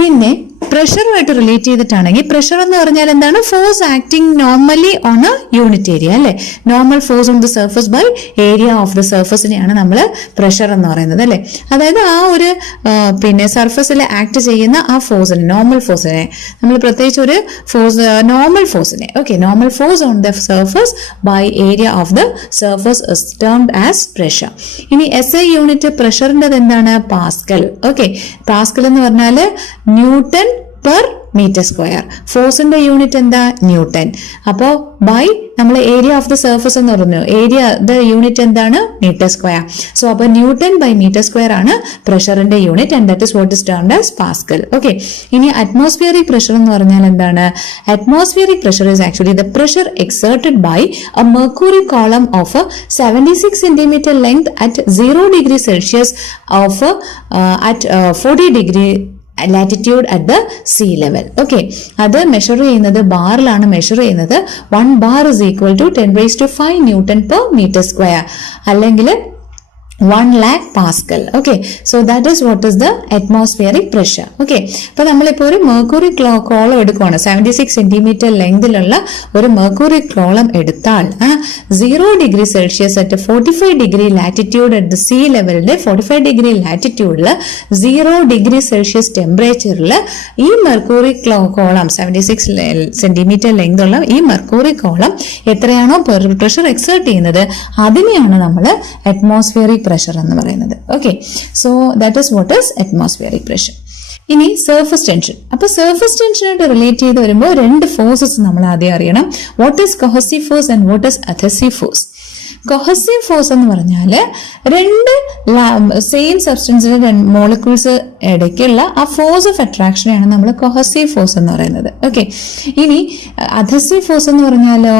പിന്നെ പ്രഷറുമായിട്ട് റിലേറ്റ് ചെയ്തിട്ടാണെങ്കിൽ പ്രഷർ എന്ന് പറഞ്ഞാൽ എന്താണ്? Force acting normally on a unit area അല്ലെ. Normal force on the surface by area of the സർഫസിനെയാണ് നമ്മൾ പ്രഷർ എന്ന് പറയുന്നത് അല്ലെ. അതായത് ആ ഒരു പിന്നെ സർഫസിൽ ആക്ട് ചെയ്യുന്ന ആ ഫോഴ്സിനെ, നോർമൽ ഫോഴ്സിനെ നമ്മൾ പ്രത്യേകിച്ച് ഒരു ഫോഴ്സ്, നോർമൽ ഫോഴ്സിനെ, okay, normal force on the surface by area of the surface is termed as pressure. ഇനി SI യൂണിറ്റ് പ്രഷറിൻ്റെത് എന്താണ്? പാസ്കൽ. ഓക്കെ, പാസ്കൽ എന്ന് പറഞ്ഞാൽ ന്യൂട്ടൺ പെർ മീറ്റർ സ്ക്വയർ. ഫോഴ്സിന്റെ യൂണിറ്റ് എന്താ? ന്യൂട്ടൺ. അപ്പോ ബൈ നമ്മൾ ഏരിയ ഓഫ് ദ സർഫസ് എന്ന് പറഞ്ഞു, ഏരിയ ദ യൂണിറ്റ് എന്താണ്? Metre square. സോ അപ്പൊ ന്യൂട്ടൺ ബൈ മീറ്റർ സ്ക്വയർ ആണ് പ്രഷറിന്റെ unit and that is what is termed as pascal. Okay, ഇനി അറ്റ്മോസ്ഫിയറിക് പ്രഷർ എന്ന് പറഞ്ഞാൽ എന്താണ്? Atmospheric pressure is actually the pressure exerted by a mercury column of 76 centimetre length at 0 degree Celsius of at 40 degree latitude at the sea level. Okay, അത് മെഷർ ചെയ്യുന്നത് ബാറിലാണ് മെഷർ ചെയ്യുന്നത്. 1 bar is equal to 10⁵ newton per metre square അല്ലെങ്കിൽ 1 lakh Pascal. Okay, so that is what is the atmospheric pressure. Okay, അപ്പോൾ നമ്മളിപ്പോൾ ഒരു മെർക്കുറി കോളം എടുക്കുകയാണ്. 76 സെന്റിമീറ്റർ ലെങ്തിലുള്ള ഒരു മെർക്കുറി കോളം എടുത്താൽ 0 degree Celsius at 45 degree latitude at the sea ലെവലിന്റെ 45 ഡിഗ്രി ലാറ്റിറ്റ്യൂഡിൽ 0 ഡിഗ്രി സെൽഷ്യസ് ടെമ്പറേച്ചറിൽ ഈ മെർക്കുറി കോളം 76 സെന്റിമീറ്റർ ലെങ്ത് ഉള്ള ഈ മെർക്കുറി കോളം എത്രയാണോ പ്രഷർ എക്സേർട്ട് ചെയ്യുന്നത് അതിനെയാണ് നമ്മൾ അറ്റ്മോസ്ഫിയറിക് പ്രഷർ എന്ന് പറയുന്നത്. Okay, so that is what is atmospheric pressure. ഇനി സർഫസ് ടെൻഷൻ. അപ്പൊ സർഫസ് ടെൻഷനായിട്ട് റിലേറ്റ് ചെയ്ത് വരുമ്പോൾ 2 ഫോഴ്സസ് നമ്മൾ ആദ്യം അറിയണം. What is cohesive force and what is അധസീവ് force. Cohesive force എന്ന് പറഞ്ഞാൽ രണ്ട് സെയിം സബ്സ്റ്റൻസിന്റെ മോളിക്യൂൾസ് ഇടയ്ക്കുള്ള ആ ഫോഴ്സ് ഓഫ് അട്രാക്ഷനെയാണ് നമ്മൾ കൊഹസീവ് ഫോഴ്സ് എന്ന് പറയുന്നത്. ഓക്കെ, ഇനി അധസീവ് ഫോഴ്സ് എന്ന് പറഞ്ഞാലോ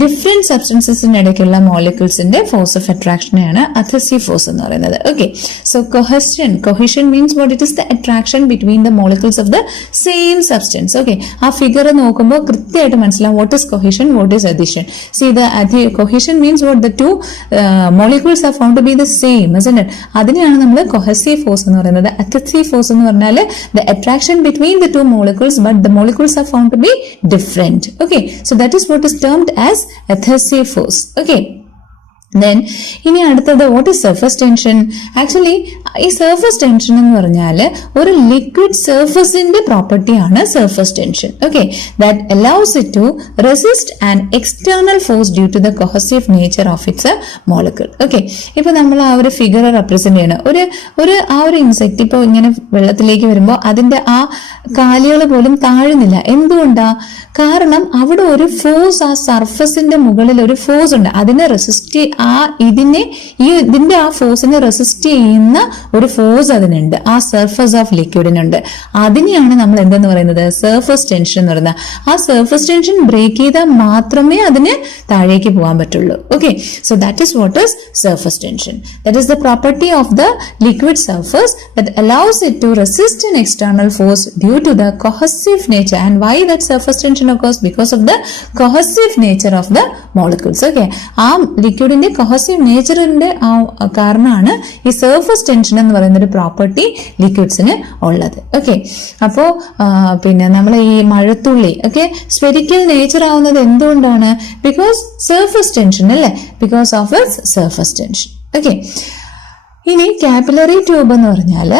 ഡിഫറെന്റ് സബ്സ്റ്റൻസസിന് ഇടയ്ക്കുള്ള മോളിക്യൂൾസിന്റെ ഫോഴ്സ് ഓഫ് അട്രാക്ഷനെയാണ് അധസീവ് ഫോഴ്സ് എന്ന് പറയുന്നത്. Okay, so cohesion means what it is the attraction between the molecules of the same substance. Okay, ആ ഫിഗർ നോക്കുമ്പോൾ കൃത്യമായിട്ട് മനസ്സിലാവും what is cohesion, what is adhesion. See the cohesion means what the two molecules are found to be the same, isn't it? അതിനെയാണ് നമ്മൾ കൊഹസീവ് ഫോഴ്സ് എന്ന് പറയുന്നത്. അധസീവ് ഫോഴ്സ് എന്ന് പറഞ്ഞാൽ the attraction between the two molecules but the molecules are found to be different. Okay, so that is what is termed as adhesive force. Okay, then ഇനി അടുത്തത് what is surface tension. Actually ഈ സർഫസ് ടെൻഷൻ എന്ന് പറഞ്ഞാൽ ഒരു ലിക്വിഡ് സർഫസിന്റെ പ്രോപ്പർട്ടിയാണ് surface tension. Okay, that allows it to resist an external force due to the cohesive nature of its molecule. Okay, ഇപ്പൊ നമ്മൾ ആ ഒരു ഫിഗർ റെപ്രസെന്റ് ചെയ്യണം. ഒരു ഇൻസെക്ട് ഇപ്പൊ ഇങ്ങനെ വെള്ളത്തിലേക്ക് വരുമ്പോൾ അതിന്റെ ആ കാലുകൾ പോലും താഴുന്നില്ല. എന്തുകൊണ്ടാ? കാരണം അവിടെ ഒരു ഫോഴ്സ്, ആ സർഫസിന്റെ മുകളിൽ ഒരു ഫോഴ്സ് ഉണ്ട്. അതിനെ റെസിസ്റ്റ് ഇതിന്റെ ആ ഫോഴ്സിനെ റെസിസ്റ്റ് ചെയ്യുന്ന ഒരു ഫോഴ്സ് അതിനുണ്ട്, ആ സർഫസ് ഓഫ് ലിക്വിഡിനുണ്ട്. അതിനെയാണ് നമ്മൾ എന്തെന്ന് പറയുന്നത്? സർഫസ് ടെൻഷൻ എന്ന് പറയുന്നത്. ആ സർഫസ് ടെൻഷൻ ബ്രേക്ക് ചെയ്താൽ മാത്രമേ അതിന് താഴേക്ക് പോകാൻ പറ്റുള്ളൂ. Okay, so that is what is surface tension. That is the property of the liquid surface that allows it to resist an external force due to the cohesive nature. And why that surface tension occurs? Because of the cohesive nature of the molecules. Okay, ആ ലിക്വിഡിന്റെ കൊഹസീവ് നേച്ചറിന്റെ കാരണമാണ് ഈ സർഫസ് ടെൻഷൻ എന്ന് പറയുന്ന ഒരു പ്രോപ്പർട്ടി ലിക്വിഡ്സിന് ഉള്ളത്. ഓക്കെ, അപ്പോ പിന്നെ നമ്മൾ ഈ മഴത്തുള്ളി ഒക്കെ സ്ഫെരിക്കൽ നേച്ചർ ആവുന്നത് എന്തുകൊണ്ടാണ്? ബിക്കോസ് സർഫസ് ടെൻഷൻ അല്ലേ, because of its surface tension. Okay, ഇനി കാപ്പിലറി ട്യൂബ് എന്ന് പറഞ്ഞാൽ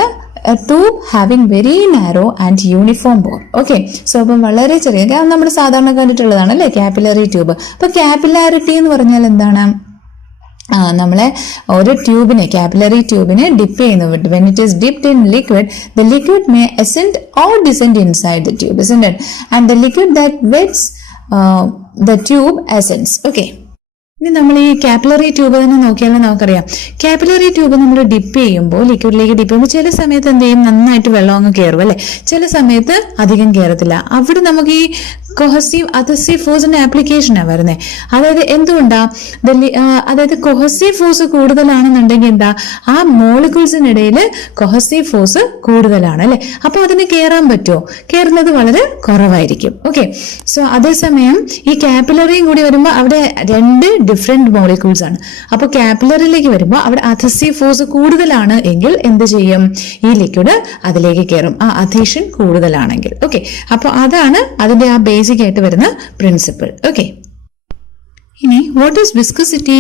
a tube having very narrow and uniform bore. Okay, so അപ്പം വളരെ ചെറിയ, നമ്മൾ സാധാരണ കണ്ടിട്ടുള്ളതാണ് അല്ലേ കാപ്പിലറി ട്യൂബ്. അപ്പൊ കാപ്പിലാരിറ്റി എന്ന് പറഞ്ഞാൽ എന്താണ്? നമ്മളെ ഒരു ട്യൂബിനെ, കാപ്പിലറി ട്യൂബിനെ ഡിപ്പ് ചെയ്യുന്നു. When it is dipped in liquid, the liquid may ascend or descend inside the tube, isn't it? And the liquid that wets the tube ascends. Okay, ഇനി നമ്മൾ ഈ കാപ്പിലറി ട്യൂബ് തന്നെ നോക്കിയാൽ നമുക്കറിയാം, കാപ്പിലറി ട്യൂബ് നമ്മൾ ഡിപ്പ് ചെയ്യുമ്പോൾ, ലിക്വിഡിലേക്ക് ഡിപ്പ് ചെയ്യുമ്പോൾ ചില സമയത്ത് എന്ത് ചെയ്യും? നന്നായിട്ട് വെള്ളം അങ്ങ് കയറും അല്ലെ, ചില സമയത്ത് അധികം കയറത്തില്ല. അവിടെ നമുക്ക് ഈ കൊഹസീവ് അധസീവ് ഫോഴ്സിന്റെ ആപ്ലിക്കേഷനാണ് വരുന്നത്. അതായത് എന്തുകൊണ്ടാ? അതായത് കൊഹസീവ് ഫോഴ്സ് കൂടുതലാണെന്നുണ്ടെങ്കിൽ എന്താ, ആ മോളിക്യൂൾസിനിടയിൽ കൊഹസീവ് ഫോഴ്സ് കൂടുതലാണ് അല്ലെ, അപ്പൊ അതിന് കയറാൻ പറ്റുമോ? കയറുന്നത് വളരെ കുറവായിരിക്കും. ഓക്കെ, സോ അതേസമയം ഈ കാപ്പിലറിയും കൂടി വരുമ്പോൾ അവിടെ രണ്ട് ഡിഫറെന്റ് മോളിക്യൂൾസ് ആണ്. അപ്പൊ കാപ്പിലറിയിലേക്ക് വരുമ്പോൾ അവിടെ അധസീവ് ഫോഴ്സ് കൂടുതലാണ് എങ്കിൽ എന്ത് ചെയ്യും? ഈ ലിക്വിഡ് അതിലേക്ക് കയറും, ആ അധീഷൻ കൂടുതലാണെങ്കിൽ. ഓക്കെ, അപ്പൊ അതാണ് അതിന്റെ ആ ബേസിക് ആയിട്ട് വരുന്ന പ്രിൻസിപ്പിൾ. ഓക്കെ, ഇനി what is viscosity?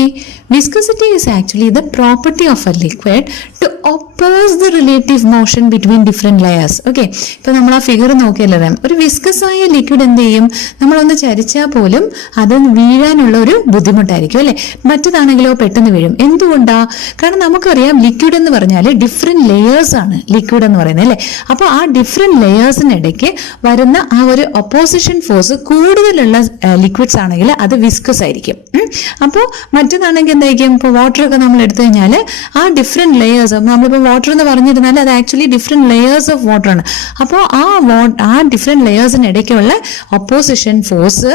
Viscosity is actually the property of a liquid to oppose the relative motion between different layers. Okay, ഇപ്പൊ നമ്മൾ ആ ഫിഗർ നോക്കിയല്ലേ, ഒരു വിസ്കസ് ആയ ലിക്വിഡ് എന്ത് ചെയ്യും? നമ്മളൊന്ന് ചരിച്ചാൽ പോലും അത് വീഴാനുള്ള ഒരു ബുദ്ധിമുട്ടായിരിക്കും അല്ലെ. മറ്റേതാണെങ്കിലോ പെട്ടെന്ന് വീഴും. എന്തുകൊണ്ടാ? കാരണം നമുക്കറിയാം ലിക്വിഡ് എന്ന് പറഞ്ഞാൽ ഡിഫറെന്റ് ലെയേഴ്സ് ആണ് ലിക്വിഡ് എന്ന് പറയുന്നത് അല്ലെ. അപ്പൊ ആ ഡിഫറെന്റ് ലെയേഴ്സിനിടയ്ക്ക് വരുന്ന ആ ഒരു ഒപ്പോസിഷൻ ഫോഴ്സ് കൂടുതലുള്ള ലിക്വിഡ്സ് ആണെങ്കിൽ അത് വിസ്കസ് ആയിരിക്കും. അപ്പോൾ മറ്റേതാണെങ്കിൽ എന്തായിരിക്കും? ഇപ്പോൾ വാട്ടർ ഒക്കെ നമ്മൾ എടുത്തു കഴിഞ്ഞാൽ ആ ഡിഫറെന്റ് ലെയേഴ്സ്, നമ്മളിപ്പോൾ വാട്ടർ എന്ന് പറഞ്ഞിരുന്നാൽ അത് actually different layers of water ആണ്. അപ്പോൾ ആ ഡിഫറെന്റ് ലെയേഴ്സിനിടയ്ക്കുള്ള ഒപ്പോസിഷൻ ഫോഴ്സ്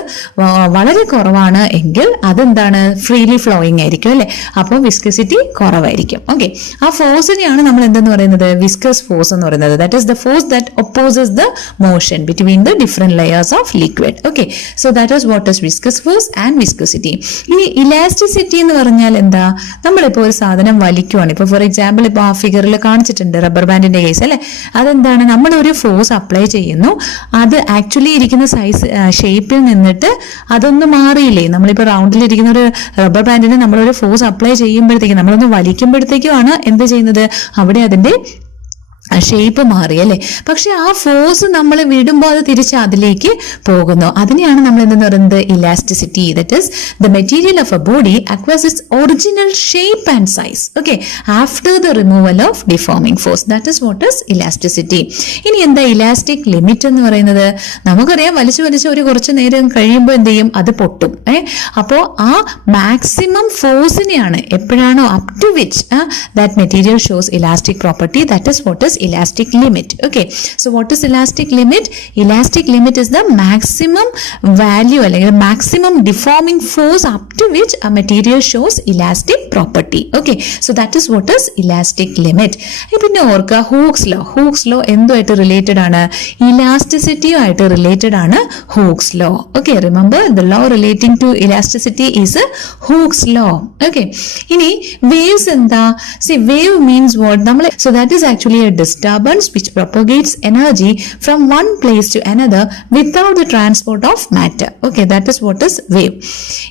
വളരെ കുറവാണ് എങ്കിൽ അതെന്താണ്? ഫ്രീലി ഫ്ലോയിങ് ആയിരിക്കും അല്ലെ. അപ്പോൾ വിസ്കസിറ്റി കുറവായിരിക്കും. ഓക്കെ, ആ ഫോഴ്സിനെയാണ് നമ്മൾ എന്തെന്ന് പറയുന്നത്? വിസ്കസ് ഫോഴ്സ് എന്ന് പറയുന്നത്. That is the force that opposes the motion between the different layers of liquid. Okay, so that is what is viscous force and viscosity. ഇനി ഇലാസ്റ്റിസിറ്റി എന്ന് പറഞ്ഞാൽ എന്താ? നമ്മളിപ്പോ ഒരു സാധനം വലിക്കുവാണ്. ഇപ്പൊ ഫോർ എക്സാമ്പിൾ ഇപ്പൊ ആ ഫിഗറിൽ കാണിച്ചിട്ടുണ്ട് റബ്ബർ ബാൻഡിന്റെ കേസ് അല്ലെ. അതെന്താണ്? നമ്മളൊരു ഫോഴ്സ് അപ്ലൈ ചെയ്യുന്നു, അത് ആക്ച്വലി ഇരിക്കുന്ന സൈസ് ഷേപ്പിൽ നിന്നിട്ട് അതൊന്ന് മാറിയില്ലേ? നമ്മളിപ്പോ റൗണ്ടിൽ ഇരിക്കുന്ന ഒരു റബ്ബർ ബാൻഡിന് നമ്മളൊരു ഫോഴ്സ് അപ്ലൈ ചെയ്യുമ്പോഴത്തേക്കും, നമ്മളൊന്ന് വലിക്കുമ്പോഴത്തേക്കുമാണ് എന്ത് ചെയ്യുന്നത്? അവിടെ അതിന്റെ ഷേപ്പ് മാറി അല്ലേ. പക്ഷെ ആ ഫോഴ്സ് നമ്മൾ വിടുമ്പോൾ അത് തിരിച്ച് അതിലേക്ക് പോകുന്നു. അതിനെയാണ് നമ്മൾ എന്തെന്ന് പറയുന്നത് elasticity. That is the material of a body acquires its original shape and size okay after the removal of deforming force. That is what is elasticity. ഇനി എന്താ ഇലാസ്റ്റിക് ലിമിറ്റ് എന്ന് പറയുന്നത്? നമുക്കറിയാം വലിച്ചു ഒരു കുറച്ച് നേരം കഴിയുമ്പോൾ എന്ത് ചെയ്യും, അത് പൊട്ടും. അപ്പോൾ ആ മാക്സിമം ഫോഴ്സിനെയാണ് എപ്പോഴാണോ up to which that material shows elastic property, that is what is elastic limit. Okay, so what is elastic limit? Elastic limit is the maximum value അല്ലെങ്കിൽ maximum deforming force up to which a material shows elastic property. Okay, so that is what is elastic limit. പിന്നെ ഓർക്കുക ഹൂക്സ് ലോ എന്തുമായിട്ട് റിലേറ്റഡ് ആണ്? ഇലാസ്റ്റിസിറ്റിയുമായിട്ട് റിലേറ്റഡ് ആണ് Hooke's law. Okay, remember the law relating to elasticity is Hooke's law. Okay, ഇനി വേവ്സ് എന്താ? Sea wave means what? നമ്മൾ so that is actually a disturbance which propagates energy from one place to another without the transport of matter. Okay, that is what is wave.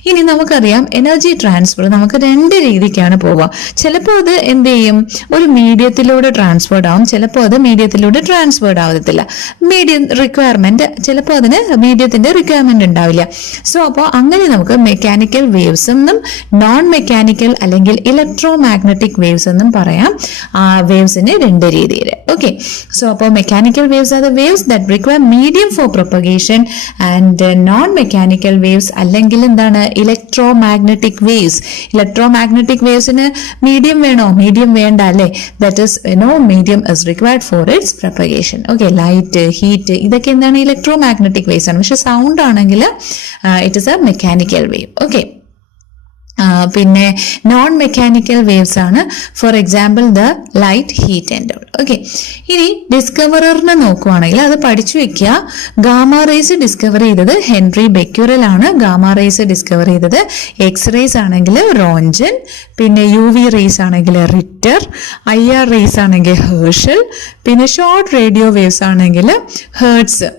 ഇനി നമുക്കറിയാം എനർജി ട്രാൻസ്ഫർ നമുക്ക് രണ്ട് രീതിക്കാണ് പോവുക. ചിലപ്പോൾ അത് എന്ത് ചെയ്യും, ഒരു മീഡിയത്തിലൂടെ ട്രാൻസ്ഫേർഡ് ആവും, ചിലപ്പോൾ അത് മീഡിയത്തിലൂടെ ട്രാൻസ്ഫേർഡ് ആവത്തില്ല. മീഡിയം റിക്വയർമെന്റ്, ചിലപ്പോൾ അതിന് മീഡിയത്തിന്റെ റിക്വയർമെന്റ് ഉണ്ടാവില്ല. സോ അപ്പോൾ അങ്ങനെ നമുക്ക് മെക്കാനിക്കൽ വേവ്സ് എന്നും നോൺ മെക്കാനിക്കൽ അല്ലെങ്കിൽ ഇലക്ട്രോ മാഗ്നറ്റിക് വേവ്സ് എന്നും പറയാം. ആ വേവ്സിന് രണ്ട് രീതിയിൽ. Okay, so mechanical waves are the waves that require medium for propagation and non-mechanical waves അല്ലെങ്കിൽ എന്താണ് electromagnetic waves. Electromagnetic wavesന് medium വേണോ? medium വേണ്ട അല്ലേ. that is medium is required for its propagation. Okay, light, heat ഇതൊക്കെ എന്താണ് electromagnetic waves ആണ്. പക്ഷെ സൗണ്ട് ആണെങ്കിൽ it is a mechanical wave. Okay, പിന്നെ നോൺ മെക്കാനിക്കൽ വേവ്സ് ആണ്. For example the light, heat and all. Okay, ഇനി ഡിസ്കവററിനെ നോക്കുവാണെങ്കിൽ അത് പഠിച്ചു വെക്കുക. ഗാമ റേസ് ഡിസ്കവർ ചെയ്തത് ഹെൻറി ബെക്യുറൽ ആണ്. ഗാമ റേസ് ഡിസ്കവർ ചെയ്തത്. എക്സ് റേസ് ആണെങ്കിൽ റോഞ്ചൻ, പിന്നെ യു വി റേസ് ആണെങ്കിൽ റിറ്റർ, IR റേസ് ആണെങ്കിൽ ഹേർഷൽ, പിന്നെ ഷോർട്ട് റേഡിയോ വേവ്സ് ആണെങ്കിൽ hertz,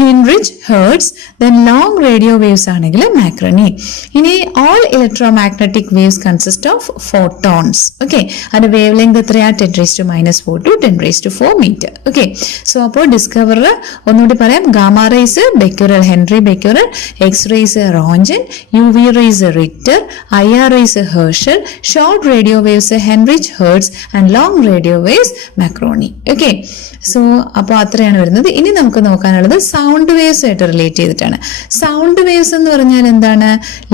Heinrich hertz, then long radio waves ആണെങ്കിൽ മാക്രണി. ഇനി all electromagnetic waves consist of photons. Okay, and wavelength എത്രയാ? 10⁻⁻⁴ to 10⁻⁴ meter. Okay, so അപ്പോൾ ഡിസ്കവർ ഒന്നുകൂടി പറയാം. Gamma rays Becquerel, Henri Becquerel. X rays Roentgen, UV rays Ritter, IR rays Herschel, short radio waves Heinrich Hertz and long radio waves Marconi. Okay, so അപ്പോൾ അത്രയാണ് വരുന്നത്. ഇനി നമുക്ക് നോക്കാനുള്ളത് സൗണ്ട് വേവ്സ് ആയിട്ട് റിലേറ്റ് ചെയ്തിട്ടാണ്. സൗണ്ട് വേവ്സ് എന്ന് പറഞ്ഞാൽ എന്താണ്?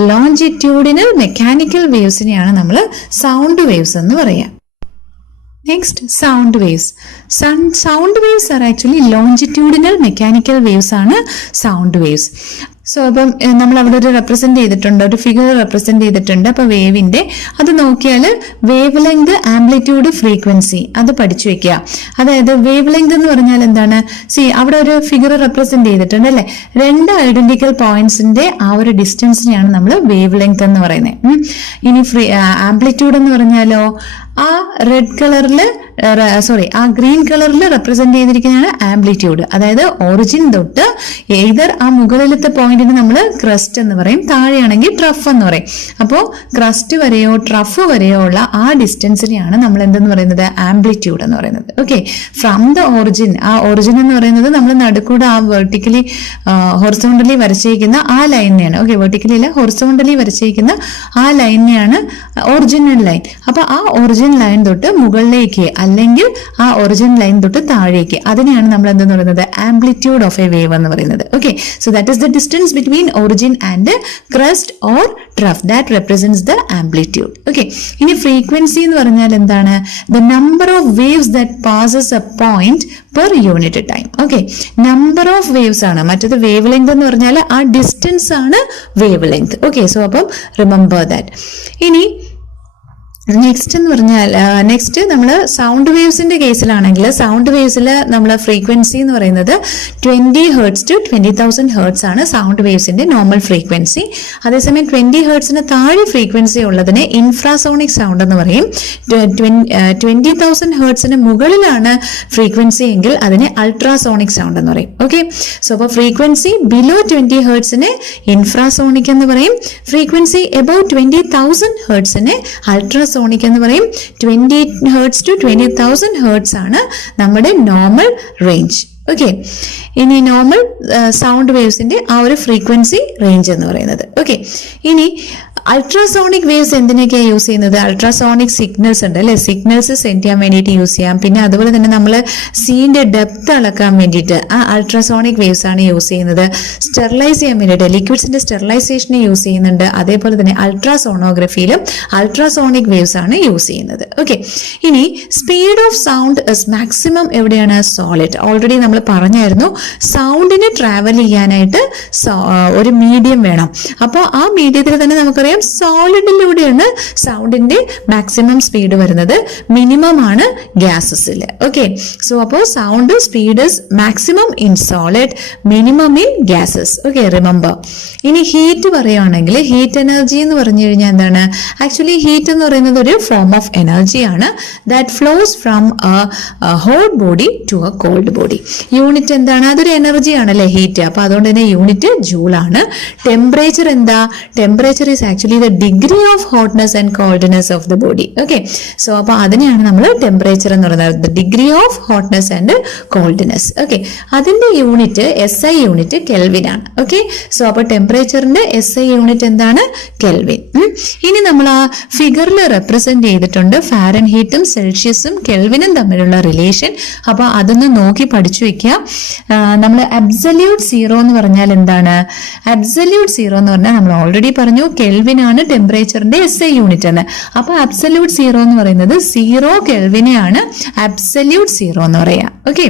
ലോഞ്ചിറ്റ്യൂഡിനൽ മെക്കാനിക്കൽ വേവ്സിനെയാണ് നമ്മൾ സൗണ്ട് വേവ്സ് എന്ന് പറയാം. Next, sound waves. Sound waves are actually longitudinal mechanical waves ആണ് സൗണ്ട് വേവ്സ്. സോ അപ്പം നമ്മൾ അവിടെ ഒരു റെപ്രസെന്റ് ചെയ്തിട്ടുണ്ട്, ഒരു ഫിഗർ റെപ്രസെന്റ് ചെയ്തിട്ടുണ്ട്. അപ്പൊ വേവിന്റെ അത് നോക്കിയാൽ വേവ് ലെങ്ത്, ആംപ്ലിറ്റ്യൂഡ്, ഫ്രീക്വൻസി അത് പഠിച്ചു വെക്കുക. അതായത് വേവ് ലെങ്ത് എന്ന് പറഞ്ഞാൽ എന്താണ്? അവിടെ ഒരു ഫിഗർ റെപ്രസെന്റ് ചെയ്തിട്ടുണ്ട് അല്ലെ. രണ്ട് ഐഡന്റിക്കൽ പോയിന്റ്സിന്റെ ആ ഒരു ഡിസ്റ്റൻസിനെയാണ് നമ്മൾ വേവ് ലെങ്ത് എന്ന് പറയുന്നത്. ഇനി ആംപ്ലിറ്റ്യൂഡ് എന്ന് പറഞ്ഞാലോ ആ റെഡ് കളറിൽ ആ ഗ്രീൻ കളറിൽ റെപ്രസെന്റ് ചെയ്തിരിക്കുന്നതാണ് ആംപ്ലിറ്റ്യൂഡ്. അതായത് ഒറിജിൻ തൊട്ട് ഏതർ ആ മുകളിലത്തെ പോയിന്റിന് നമ്മൾ ക്രസ്റ്റ് എന്ന് പറയും, താഴെയാണെങ്കിൽ ട്രഫ് എന്ന് പറയും. അപ്പോൾ ക്രസ്റ്റ് വരെയോ ട്രഫ് വരെയോ ഉള്ള ആ ഡിസ്റ്റൻസിനെയാണ് നമ്മൾ എന്തെന്ന് പറയുന്നത്? ആംപ്ലിറ്റ്യൂഡ് എന്ന് പറയുന്നത്. ഓക്കെ, ഫ്രം ദ ഒറിജിൻ, ആ ഒറിജിൻ എന്ന് പറയുന്നത് നമ്മൾ നടുക്കൂടെ ആ വെർട്ടിക്കലി ഹൊറിസോണ്ടലി വരച്ചിരിക്കുന്ന ആ ലൈനെയാണ്. ഓക്കെ, വെർട്ടിക്കലി അല്ല, ഹൊറിസോണ്ടലി വരച്ചിരിക്കുന്ന ആ ലൈനെയാണ് ഒറിജിനൽ ലൈൻ. അപ്പൊ ആ ഒറിജിൻ ലൈൻ തൊട്ട് മുകളിലേക്ക് അല്ലെങ്കിൽ ആ ഒറിജിൻ ലൈൻ തൊട്ട് താഴേക്ക്, അതിനെയാണ് നമ്മൾ എന്തെന്ന് പറയുന്നത്? ആംപ്ലിറ്റ്യൂഡ് ഓഫ് എ വേവ് എന്ന് പറയുന്നത്. Okay, so that is the distance between origin and crest or trough. That represents the amplitude. Okay, ഇനി ഫ്രീക്വൻസി എന്ന് പറഞ്ഞാൽ എന്താണ്? The number of waves that passes A point per unit time. Okay, number of waves ആണ്. മറ്റത് വേവ് ലെങ്ത് എന്ന് പറഞ്ഞാൽ ആ ഡിസ്റ്റൻസ് ആണ് വേവ് ലെങ്ത്. ഓക്കെ, സോ അപ്പം റിമെമ്പർ ദാറ്റ്. ഇനി നെക്സ്റ്റ് എന്ന് പറഞ്ഞാൽ നമ്മൾ സൗണ്ട് വേവ്സിന്റെ കേസിലാണെങ്കിൽ സൗണ്ട് വേവ്സിൽ നമ്മൾ ഫ്രീക്വൻസി എന്ന് പറയുന്നത് 20 Hz to 20,000 Hz ആണ് സൗണ്ട് വേവ്സിന്റെ നോർമൽ ഫ്രീക്വൻസി. അതേസമയം 20 Hz താഴെ ഫ്രീക്വൻസി ഉള്ളതിനെ ഇൻഫ്രാസോണിക് സൗണ്ട് എന്ന് പറയും. 20,000 Hz മുകളിലാണ് ഫ്രീക്വൻസി എങ്കിൽ അതിനെ അൾട്രാസോണിക് സൗണ്ട് എന്ന് പറയും. ഓക്കെ, സോ അപ്പോൾ ഫ്രീക്വൻസി ബിലോ 20 Hz ഇൻഫ്രാസോണിക് എന്ന് പറയും. Frequency above 20,000 Hz ultra ultrasonic എന്ന് പറയും. 20 Hz to 20,000 Hz ആണ് നമ്മുടെ നോർമൽ റേഞ്ച്. ഓക്കെ, ഇനി നോർമൽ സൗണ്ട് വേവ്സിന്റെ ആ ഒരു ഫ്രീക്വൻസി റേഞ്ച് എന്ന് പറയുന്നത്. ഓക്കെ, ഇനി അൾട്രാസോണിക് വേവ്സ് എന്തിനൊക്കെയാണ് യൂസ് ചെയ്യുന്നത്? അൾട്രാസോണിക് സിഗ്നൽസ് ഉണ്ട് അല്ലെ, സിഗ്നൽസ് സെൻഡ് ചെയ്യാൻ വേണ്ടിയിട്ട് യൂസ് ചെയ്യാം. പിന്നെ അതുപോലെ തന്നെ നമ്മൾ സീന്റെ ഡെപ്ത് അളക്കാൻ വേണ്ടിയിട്ട് ആ അൾട്രാസോണിക് വേവ്സ് ആണ് യൂസ് ചെയ്യുന്നത്. സ്റ്റെറിലൈസ് ചെയ്യാൻ വേണ്ടിയിട്ട് ലിക്വിഡ്സിന്റെ സ്റ്റെറിലൈസേഷന് യൂസ് ചെയ്യുന്നുണ്ട്. അതേപോലെ തന്നെ അൾട്രാസോണോഗ്രഫിയിലും അൾട്രാസോണിക് വേവ്സ് ആണ് യൂസ് ചെയ്യുന്നത്. ഓക്കെ, ഇനി speed of sound is maximum എവിടെയാണ്? സോളിഡ്. ഓൾറെഡി നമ്മൾ പറഞ്ഞായിരുന്നു, സൗണ്ടിന് ട്രാവൽ ചെയ്യാനായിട്ട് ഒരു മീഡിയം വേണം. അപ്പോൾ ആ മീഡിയത്തിൽ തന്നെ നമുക്കറിയാം സോളിഡിലൂടെയാണ് സൗണ്ടിന്റെ മാക്സിമം സ്പീഡ് വരുന്നത്, മിനിമം ആണ് ഗ്യാസസിൽ. ഓക്കെ, സോ അപ്പോൾ sound speed is maximum in solid, minimum in gases. Okay, remember. ഇനി ഹീറ്റ് പറയുകയാണെങ്കിൽ ഹീറ്റ് എനർജി എന്ന് പറഞ്ഞു കഴിഞ്ഞാൽ എന്താണ്? ആക്ച്വലി ഹീറ്റ് എന്ന് പറയുന്നത് ഒരു ഫോം ഓഫ് എനർജിയാണ് that flows from a hot body to a cold body. Unit എന്താണ്? അതൊരു എനർജിയാണ് അല്ലെ, ഹീറ്റ്. അപ്പൊ അതുകൊണ്ട് തന്നെ യൂണിറ്റ് ജൂൾ ആണ്. ടെമ്പറേച്ചർ എന്താ? Temperature is actually the degree of hotness and coldness of the body. Okay, so അപ്പൊ അതിനെയാണ് നമ്മൾ ടെമ്പറേച്ചർ എന്ന് പറയുന്നത്, the degree of hotness and coldness. Okay, അതിന്റെ യൂണിറ്റ് SI യൂണിറ്റ് കെൽവിൻ ആണ്. ഓക്കെ, സോ അപ്പൊ ടെമ്പറേച്ചറിന്റെ SI യൂണിറ്റ് എന്താണ്? കെൽവിൻ. ഇനി നമ്മൾ ആ ഫിഗറിൽ റെപ്രസെന്റ് ചെയ്തിട്ടുണ്ട് ഫാരൻഹീറ്റും സെൽഷ്യസും കെൽവിനും തമ്മിലുള്ള റിലേഷൻ. അപ്പൊ അതൊന്ന് നോക്കി പഠിച്ചു വെക്കുക. നമ്മൾ അബ്സല്യൂട്ട് സീറോ എന്ന് പറഞ്ഞാൽ എന്താണ്? അബ്സല്യൂട്ട് സീറോ എന്ന് പറഞ്ഞാൽ നമ്മൾ ഓൾറെഡി പറഞ്ഞു കെൽവിൻ ആണ് ടെമ്പറേച്ചറിന്റെ SI യൂണിറ്റ് എന്ന്. അപ്പൊ അബ്സല്യൂട്ട് സീറോ എന്ന് പറയുന്നത് 0 കെൽവിനെയാണ് അബ്സല്യൂട്ട് സീറോ എന്ന് പറയാ. Okay,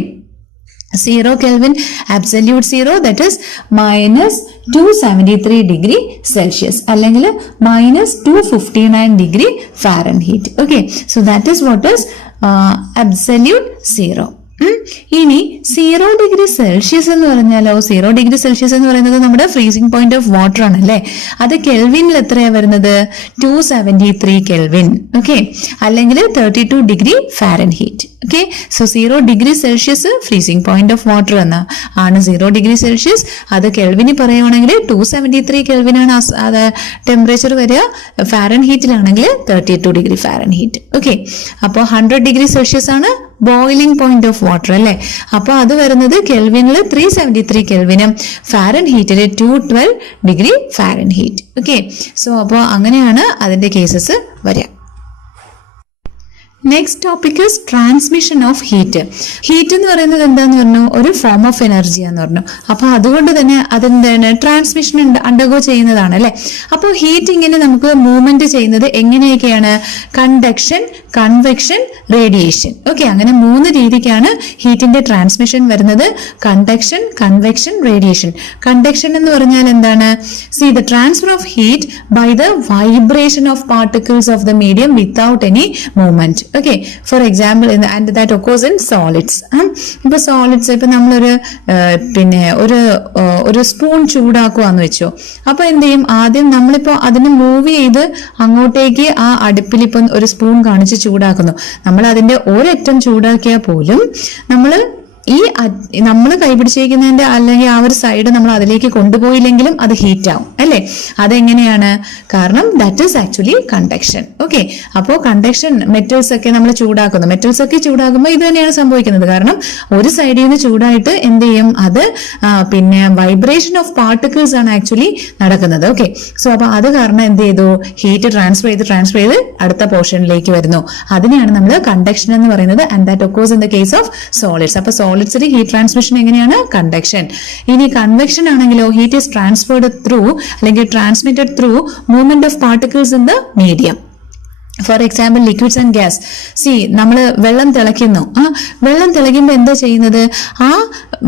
0 Kelvin, absolute zero, that is minus 273 degree Celsius അല്ലെങ്കിൽ minus 259 degree Fahrenheit. Okay, so that is what is absolute zero. ഇനി 0 ഡിഗ്രി സെൽഷ്യസ് എന്ന് പറഞ്ഞാലോ? 0 ഡിഗ്രി സെൽഷ്യസ് എന്ന് പറയുന്നത് നമ്മുടെ ഫ്രീസിംഗ് പോയിന്റ് ഓഫ് വാട്ടർ ആണ് അല്ലെ. അത് കെൽവിനിൽ എത്രയാ വരുന്നത്? 273 കെൽവിൻ. ഓക്കെ, അല്ലെങ്കിൽ 32 degree Fahrenheit. Okay, so 0 degree Celsius freezing point of water ആണ് 0 ഡിഗ്രി സെൽഷ്യസ്. അത് കെൽവിന് പറയുവാണെങ്കിൽ 273 കെൽവിൻ ആണ് അത് ടെമ്പറേച്ചർ വരിക. ഫാരൻഹീറ്റിലാണെങ്കിൽ 32 ഡിഗ്രി ഫാരൻഹീറ്റ്. ഓക്കെ, അപ്പോൾ 100 ഡിഗ്രി സെൽഷ്യസ് ആണ് ബോയിലിംഗ് പോയിന്റ് ഓഫ് വാട്ടർ അല്ലെ. അപ്പൊ അത് വരുന്നത് കെൽവിനിൽ 373 കെൽവിനും ഫാരൻഹീറ്റിൽ 212 ഡിഗ്രി ഫാരൻഹീറ്റ്. ഓക്കെ, സോ അപ്പോൾ അങ്ങനെയാണ് അതിന്റെ കേസസ് വരിക. Next topic is transmission of heat. Heat എന്ന് പറയുന്നത് എന്താന്ന് പറഞ്ഞു? ഒരു ഫോം ഓഫ് എനർജിയാന്ന് പറഞ്ഞു. അപ്പൊ അതുകൊണ്ട് തന്നെ അതെന്താണ്? ട്രാൻസ്മിഷൻ അണ്ടർഗോ ചെയ്യുന്നതാണ് അല്ലെ. അപ്പോൾ ഹീറ്റ് ഇങ്ങനെ നമുക്ക് മൂവ്മെന്റ് ചെയ്യുന്നത് എങ്ങനെയൊക്കെയാണ്? Conduction, convection, radiation. ഓക്കെ, അങ്ങനെ 3 രീതിക്കാണ് ഹീറ്റിന്റെ ട്രാൻസ്മിഷൻ വരുന്നത്. Conduction, convection, radiation. കണ്ടക്ഷൻ എന്ന് പറഞ്ഞാൽ എന്താണ്? See the transfer of heat by the vibration of particles of the medium without any movement. Okay, for example and that occurs in solids. ഇപ്പൊ സോളിഡ്സ്, ഇപ്പൊ നമ്മളൊരു ഒരു സ്പൂൺ ചൂടാക്കുവാന്ന് വെച്ചോ. അപ്പൊ എന്ത് ചെയ്യും? ആദ്യം നമ്മളിപ്പോ അതിന് മൂവ് ചെയ്ത് അങ്ങോട്ടേക്ക് ആ അടുപ്പിൽ ഇപ്പം ഒരു സ്പൂൺ കാണിച്ച് ചൂടാക്കുന്നു. നമ്മൾ അതിന്റെ ഒരറ്റം ചൂടാക്കിയാൽ പോലും നമ്മൾ കൈപിടിച്ചേക്കുന്നതിന്റെ അല്ലെങ്കിൽ ആ ഒരു സൈഡ് നമ്മൾ അതിലേക്ക് കൊണ്ടുപോയില്ലെങ്കിലും അത് ഹീറ്റ് ആവും അല്ലെ. അതെങ്ങനെയാണ്? കാരണം that is actually conduction. Okay, അപ്പോൾ കണ്ടക്ഷൻ മെറ്റൽസ് ഒക്കെ നമ്മൾ ചൂടാക്കുന്നു. മെറ്റൽസ് ഒക്കെ ചൂടാക്കുമ്പോൾ ഇത് തന്നെയാണ് സംഭവിക്കുന്നത്. കാരണം ഒരു സൈഡിൽ നിന്ന് ചൂടായിട്ട് എന്ത് ചെയ്യും? അത് പിന്നെ വൈബ്രേഷൻ ഓഫ് പാർട്ടിക്കിൾസ് ആണ് ആക്ച്വലി നടക്കുന്നത്. ഓക്കെ, സോ അപ്പൊ അത് കാരണം എന്ത് ചെയ്തു? ഹീറ്റ് ട്രാൻസ്ഫർ ചെയ്ത് അടുത്ത പോർഷനിലേക്ക് വരുന്നു. അതിനെയാണ് നമ്മൾ കണ്ടക്ഷൻ എന്ന് പറയുന്നത്. And that occurs in the case of solids. അപ്പൊ സോളിഡ്സിൽ ഹീറ്റ് ട്രാൻസ്മിഷൻ എങ്ങനെയാണ്? കണ്ടക്ഷൻ. ഇനി കൺവെക്ഷൻ ആണെങ്കിലോ ഹീറ്റ് ഈസ് ട്രാൻസ്ഫേർഡ് ത്രൂ അല്ലെങ്കിൽ transmitted through movement of particles in the medium. For example liquids and gas. നമ്മൾ വെള്ളം തിളയ്ക്കുന്നു. വെള്ളം തിളയ്ക്കുമ്പോൾ എന്താ ചെയ്യുന്നത്? ആ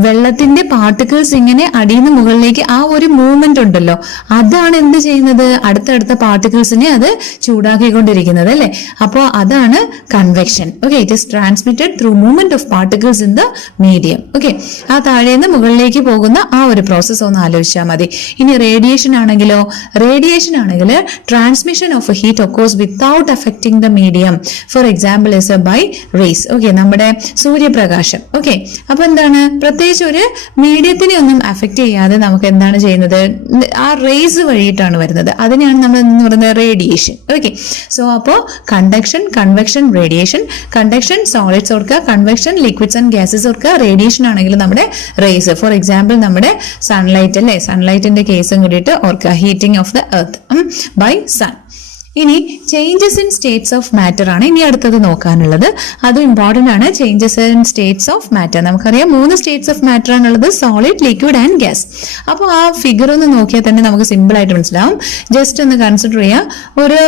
വെള്ളത്തിന്റെ പാർട്ടിക്കിൾസ് ഇങ്ങനെ അടിയിൽ നിന്ന് മുകളിലേക്ക് ആ ഒരു മൂവ്മെന്റ് ഉണ്ടല്ലോ, അതാണ് എന്ത് ചെയ്യുന്നത്? അടുത്തടുത്ത പാർട്ടിക്കിൾസിനെ അത് ചൂടാക്കിക്കൊണ്ടിരിക്കുന്നത് അല്ലെ. അപ്പോൾ അതാണ് convection. Okay, it is transmitted through movement of particles in the medium. Okay, ആ താഴേന്ന് മുകളിലേക്ക് പോകുന്ന ആ ഒരു പ്രോസസ് ഒന്ന് ആലോചിച്ചാൽ മതി. ഇനി റേഡിയേഷൻ ആണെങ്കിൽ transmission of heat occurs without affecting the medium. For example is by rays. Okay, നമ്മുടെ സൂര്യപ്രകാശം. ഓക്കെ, അപ്പൊ എന്താണ്? പ്രത്യേക പ്രത്യേകിച്ച് ഒരു മീഡിയത്തിനെ ഒന്നും അഫക്റ്റ് ചെയ്യാതെ നമുക്ക് എന്താണ് ചെയ്യുന്നത്, ആ റേസ് വഴിയിട്ടാണ് വരുന്നത്. അതിനെയാണ് നമ്മൾ എന്ന് പറയുന്നത് റേഡിയേഷൻ. ഓക്കെ, സോ അപ്പോൾ conduction, convection, radiation. Conduction solids ഓർക്കുക, കൺവെക്ഷൻ ലിക്വിഡ്സ് ആൻഡ് ഗ്യാസസ് ഓർക്കുക, റേഡിയേഷൻ ആണെങ്കിൽ നമ്മുടെ റേസ്. ഫോർ എക്സാമ്പിൾ നമ്മുടെ സൺലൈറ്റ് അല്ലേ, സൺലൈറ്റിന്റെ കേസും കൂടിയിട്ട് ഓർക്കുക, heating of the earth by sun. ഇനി changes in states of matter ആണ് ഇനി അടുത്തത് നോക്കാനുള്ളത്. അതും ഇമ്പോർട്ടന്റ് ആണ്. Changes in states of matter, നമുക്കറിയാം 3 സ്റ്റേറ്റ്സ് ഓഫ് മാറ്റർ ആണുള്ളത്, സോളിഡ്, ലിക്വിഡ് ആൻഡ് ഗ്യാസ്. അപ്പോൾ ആ ഫിഗർ ഒന്ന് നോക്കിയാൽ തന്നെ നമുക്ക് സിമ്പിൾ ആയിട്ട് മനസ്സിലാവും. ജസ്റ്റ് ഒന്ന് കൺസിഡർ ചെയ്യാം, ഒരു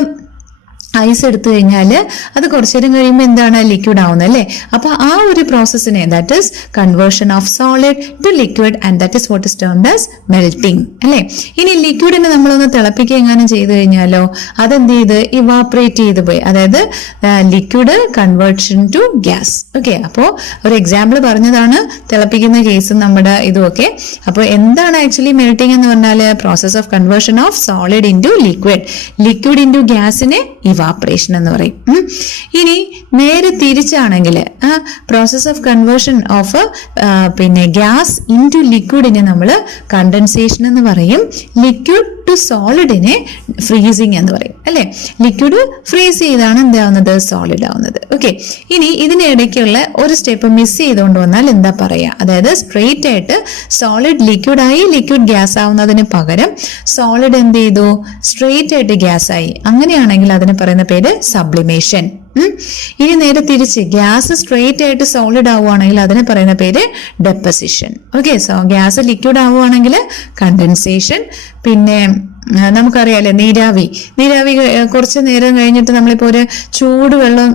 ഐസ് എടുത്തു കഴിഞ്ഞാൽ അത് കുറച്ചു നേരം കഴിയുമ്പോൾ എന്താണ്, ലിക്വിഡ് ആവുന്നത് അല്ലേ. അപ്പൊ ആ ഒരു പ്രോസസ്സിനെ, that is conversion of solid to liquid, and that is what is termed as melting അല്ലേ. ഇനി ലിക്വിഡിനെ നമ്മളൊന്ന് തിളപ്പിക്കുക എങ്ങാനും ചെയ്തു കഴിഞ്ഞാലോ അതെന്ത് ചെയ്ത് ഇവാപറേറ്റ് ചെയ്ത് പോയി, അതായത് liquid conversion to gas. Okay, അപ്പോൾ ഒരു എക്സാമ്പിൾ പറഞ്ഞതാണ് തിളപ്പിക്കുന്ന കേസും നമ്മുടെ ഇതുമൊക്കെ. അപ്പോൾ എന്താണ് ആക്ച്വലി മെൽറ്റിംഗ് എന്ന് പറഞ്ഞാൽ process of conversion of solid into liquid, liquid into ഗ്യാസിനെ ഇവാപറേഷൻ എന്ന് പറയും. ഇനി നേരെ തിരിച്ചാണെങ്കിൽ പ്രോസസ് ഓഫ് കൺവേർഷൻ ഓഫ് പിന്നെ ഗ്യാസ് ഇൻറ്റു ലിക്വിഡിനെ നമ്മൾ കണ്ടൻസേഷൻ എന്ന് പറയും. ലിക്വിഡ് ടു സോളിഡിനെ ഫ്രീസിങ് എന്ന് പറയും അല്ലെ. ലിക്വിഡ് ഫ്രീസ് ചെയ്താണ് എന്താവുന്നത്, സോളിഡ് ആവുന്നത്. ഓക്കെ, ഇനി ഇതിനിടയ്ക്കുള്ള ഒരു സ്റ്റെപ്പ് മിസ് ചെയ്തുകൊണ്ട് വന്നാൽ എന്താ പറയാ, അതായത് സ്ട്രെയിറ്റ് ആയിട്ട് സോളിഡ് ലിക്വിഡ് ആയി ലിക്വിഡ് ഗ്യാസ് ആവുന്നതിന് പകരം സോളിഡ് എന്ത് ചെയ്തു, സ്ട്രെയിറ്റ് ആയിട്ട് ഗ്യാസ് ആയി. അങ്ങനെയാണെങ്കിൽ അതിന് പറയുന്ന പേര് സബ്ലിമേഷൻ. ഇനി നേരെ തിരിച്ച് ഗ്യാസ് സ്ട്രെയിറ്റ് ആയിട്ട് സോളിഡ് ആവുകയാണെങ്കിൽ അതിന് പറയുന്ന പേര് deposition. Okay, so gas liquid ആവുകയാണെങ്കിൽ കണ്ടൻസേഷൻ. പിന്നെ നമുക്കറിയാലേ നീരാവി കുറച്ച് നേരം കഴിഞ്ഞിട്ട് നമ്മളിപ്പോ ഒരു ചൂട് വെള്ളം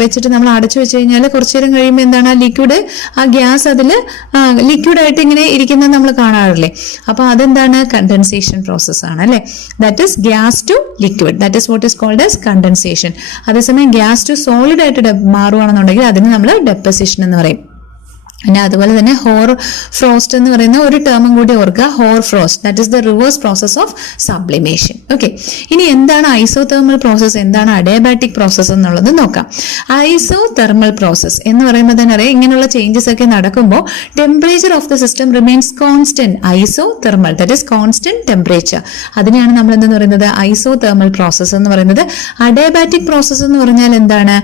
വെച്ചിട്ട് നമ്മൾ അടച്ചു വെച്ച് കഴിഞ്ഞാൽ കുറച്ചു നേരം കഴിയുമ്പോൾ എന്താണ്, ലിക്വിഡ് ആ ഗ്യാസ് അതിൽ ലിക്വിഡായിട്ട് ഇങ്ങനെ ഇരിക്കുന്നത് നമ്മൾ കാണാറില്ലേ. അപ്പൊ അതെന്താണ്, കണ്ടൻസേഷൻ പ്രോസസ് ആണ് അല്ലെ. That is gas to liquid, that is what is called as condensation. അതേസമയം ഗ്യാസ് ടു സോളിഡ് ആയിട്ട് മാറുകയാണെന്നുണ്ടെങ്കിൽ അതിന് നമ്മൾ ഡെപ്പോസിഷൻ എന്ന് പറയും. പിന്നെ അതുപോലെ തന്നെ ഹോർ ഫ്രോസ്റ്റ് എന്ന് പറയുന്ന ഒരു ടേമും കൂടി ഓർക്കുക, Hor frost, that is the reverse process of sublimation. Okay, ഇനി എന്താണ് ഐസോതെർമൽ പ്രോസസ്, എന്താണ് അഡിയാബാറ്റിക് പ്രോസസ് എന്നുള്ളത് നോക്കാം. ഐസോതെർമൽ പ്രോസസ് എന്ന് പറയുമ്പോൾ തന്നെ അറിയാം, ഇങ്ങനെയുള്ള ചേഞ്ചസ് ഒക്കെ നടക്കുമ്പോൾ temperature of the system remains constant. Isothermal that is constant temperature, അതിനെയാണ് നമ്മൾ എന്തെന്ന് പറയുന്നത്, ഐസോതെർമൽ പ്രോസസ് എന്ന് പറയുന്നത്. അഡിയാബാറ്റിക് പ്രോസസ് എന്ന് പറഞ്ഞാൽ എന്താണ്,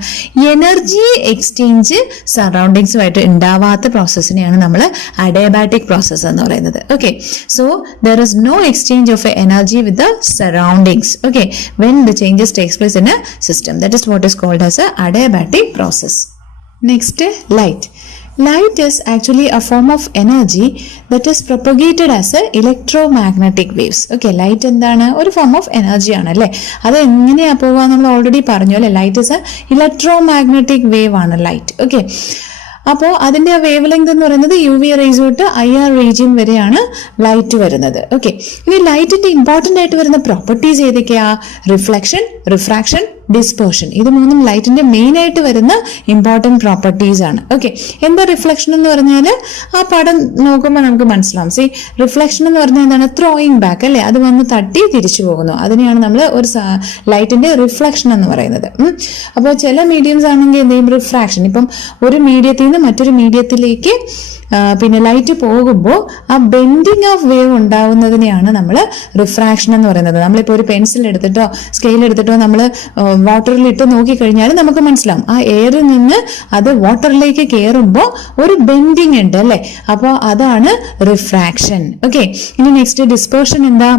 എനർജി എക്സ്ചേഞ്ച് സറൗണ്ടിങ്സുമായിട്ട് ഉണ്ടാവാത്ത പ്രോസസ്സിനെയാണ് നമ്മൾ അഡിയാബാറ്റിക് പ്രോസസ് എന്ന് പറയുന്നത്. Okay, so there is no exchange of energy with the surroundings. Okay, when the changes takes place in a system, that is what is called as a adiabatic process. Next, light. Light is actually a form of energy that is propagated as a electromagnetic waves. Okay, light എന്താണ്, ഒരു ഫോം ഓഫ് എനർജി ആണ് അല്ലേ. അത് എങ്ങനെയാ പോവുക നമ്മൾ ഓൾറെഡി പറഞ്ഞു അല്ലെ. Light is A electromagnetic wave ആണ് ലൈറ്റ്. ഓക്കെ, അപ്പോൾ അതിന്റെ വേവ് ലെങ്ത് എന്ന് പറയുന്നത് UV റേസ് തൊട്ട് IR റേജിയൻ വരെയാണ് ലൈറ്റ് വരുന്നത്. ഓക്കെ, ഇനി ലൈറ്റിന്റെ ഇമ്പോർട്ടന്റ് ആയിട്ട് വരുന്ന പ്രോപ്പർട്ടീസ് ഏതൊക്കെയാ, റിഫ്ലക്ഷൻ, റിഫ്രാക്ഷൻ, ഡിസ്പേർഷൻ. ഇത് മൂന്നും ലൈറ്റിന്റെ മെയിൻ ആയിട്ട് വരുന്ന ഇമ്പോർട്ടന്റ് പ്രോപ്പർട്ടീസ് ആണ്. ഓക്കെ, എന്താ റിഫ്ലക്ഷൻ എന്ന് പറഞ്ഞാൽ ആ പടം നോക്കുമ്പോൾ നമുക്ക് മനസ്സിലാവും. സി, റിഫ്ലക്ഷൻ എന്ന് പറഞ്ഞാൽ എന്താണ്, ത്രോയിങ് ബാക്ക് അല്ലെ, അത് വന്ന് തട്ടി തിരിച്ചു പോകുന്നു. അതിനെയാണ് നമ്മൾ ഒരു ലൈറ്റിന്റെ റിഫ്ലക്ഷൻ എന്ന് പറയുന്നത്. അപ്പോൾ ചില മീഡിയംസ് ആണെങ്കിൽ എന്ത് ചെയ്യും, റിഫ്രാക്ഷൻ. ഇപ്പം ഒരു മീഡിയത്തിൽ നിന്ന് മറ്റൊരു മീഡിയത്തിലേക്ക് പിന്നെ ലൈറ്റ് പോകുമ്പോൾ ആ ബെൻഡിങ് ഓഫ് വേവ് ഉണ്ടാവുന്നതിനെയാണ് നമ്മൾ റിഫ്രാക്ഷൻ എന്ന് പറയുന്നത്. നമ്മളിപ്പോൾ ഒരു പെൻസിൽ എടുത്തിട്ടോ സ്കെയിൽ എടുത്തിട്ടോ നമ്മൾ വാട്ടറിൽ ഇട്ട് നോക്കിക്കഴിഞ്ഞാൽ നമുക്ക് മനസ്സിലാവും, ആ എയറിൽ നിന്ന് അത് വാട്ടറിലേക്ക് കയറുമ്പോൾ ഒരു ബെൻഡിങ് ഉണ്ട് അല്ലെ. അപ്പോൾ അതാണ് റിഫ്രാക്ഷൻ. ഓക്കെ, ഇനി നെക്സ്റ്റ് ഡിസ്പേർഷൻ എന്താ,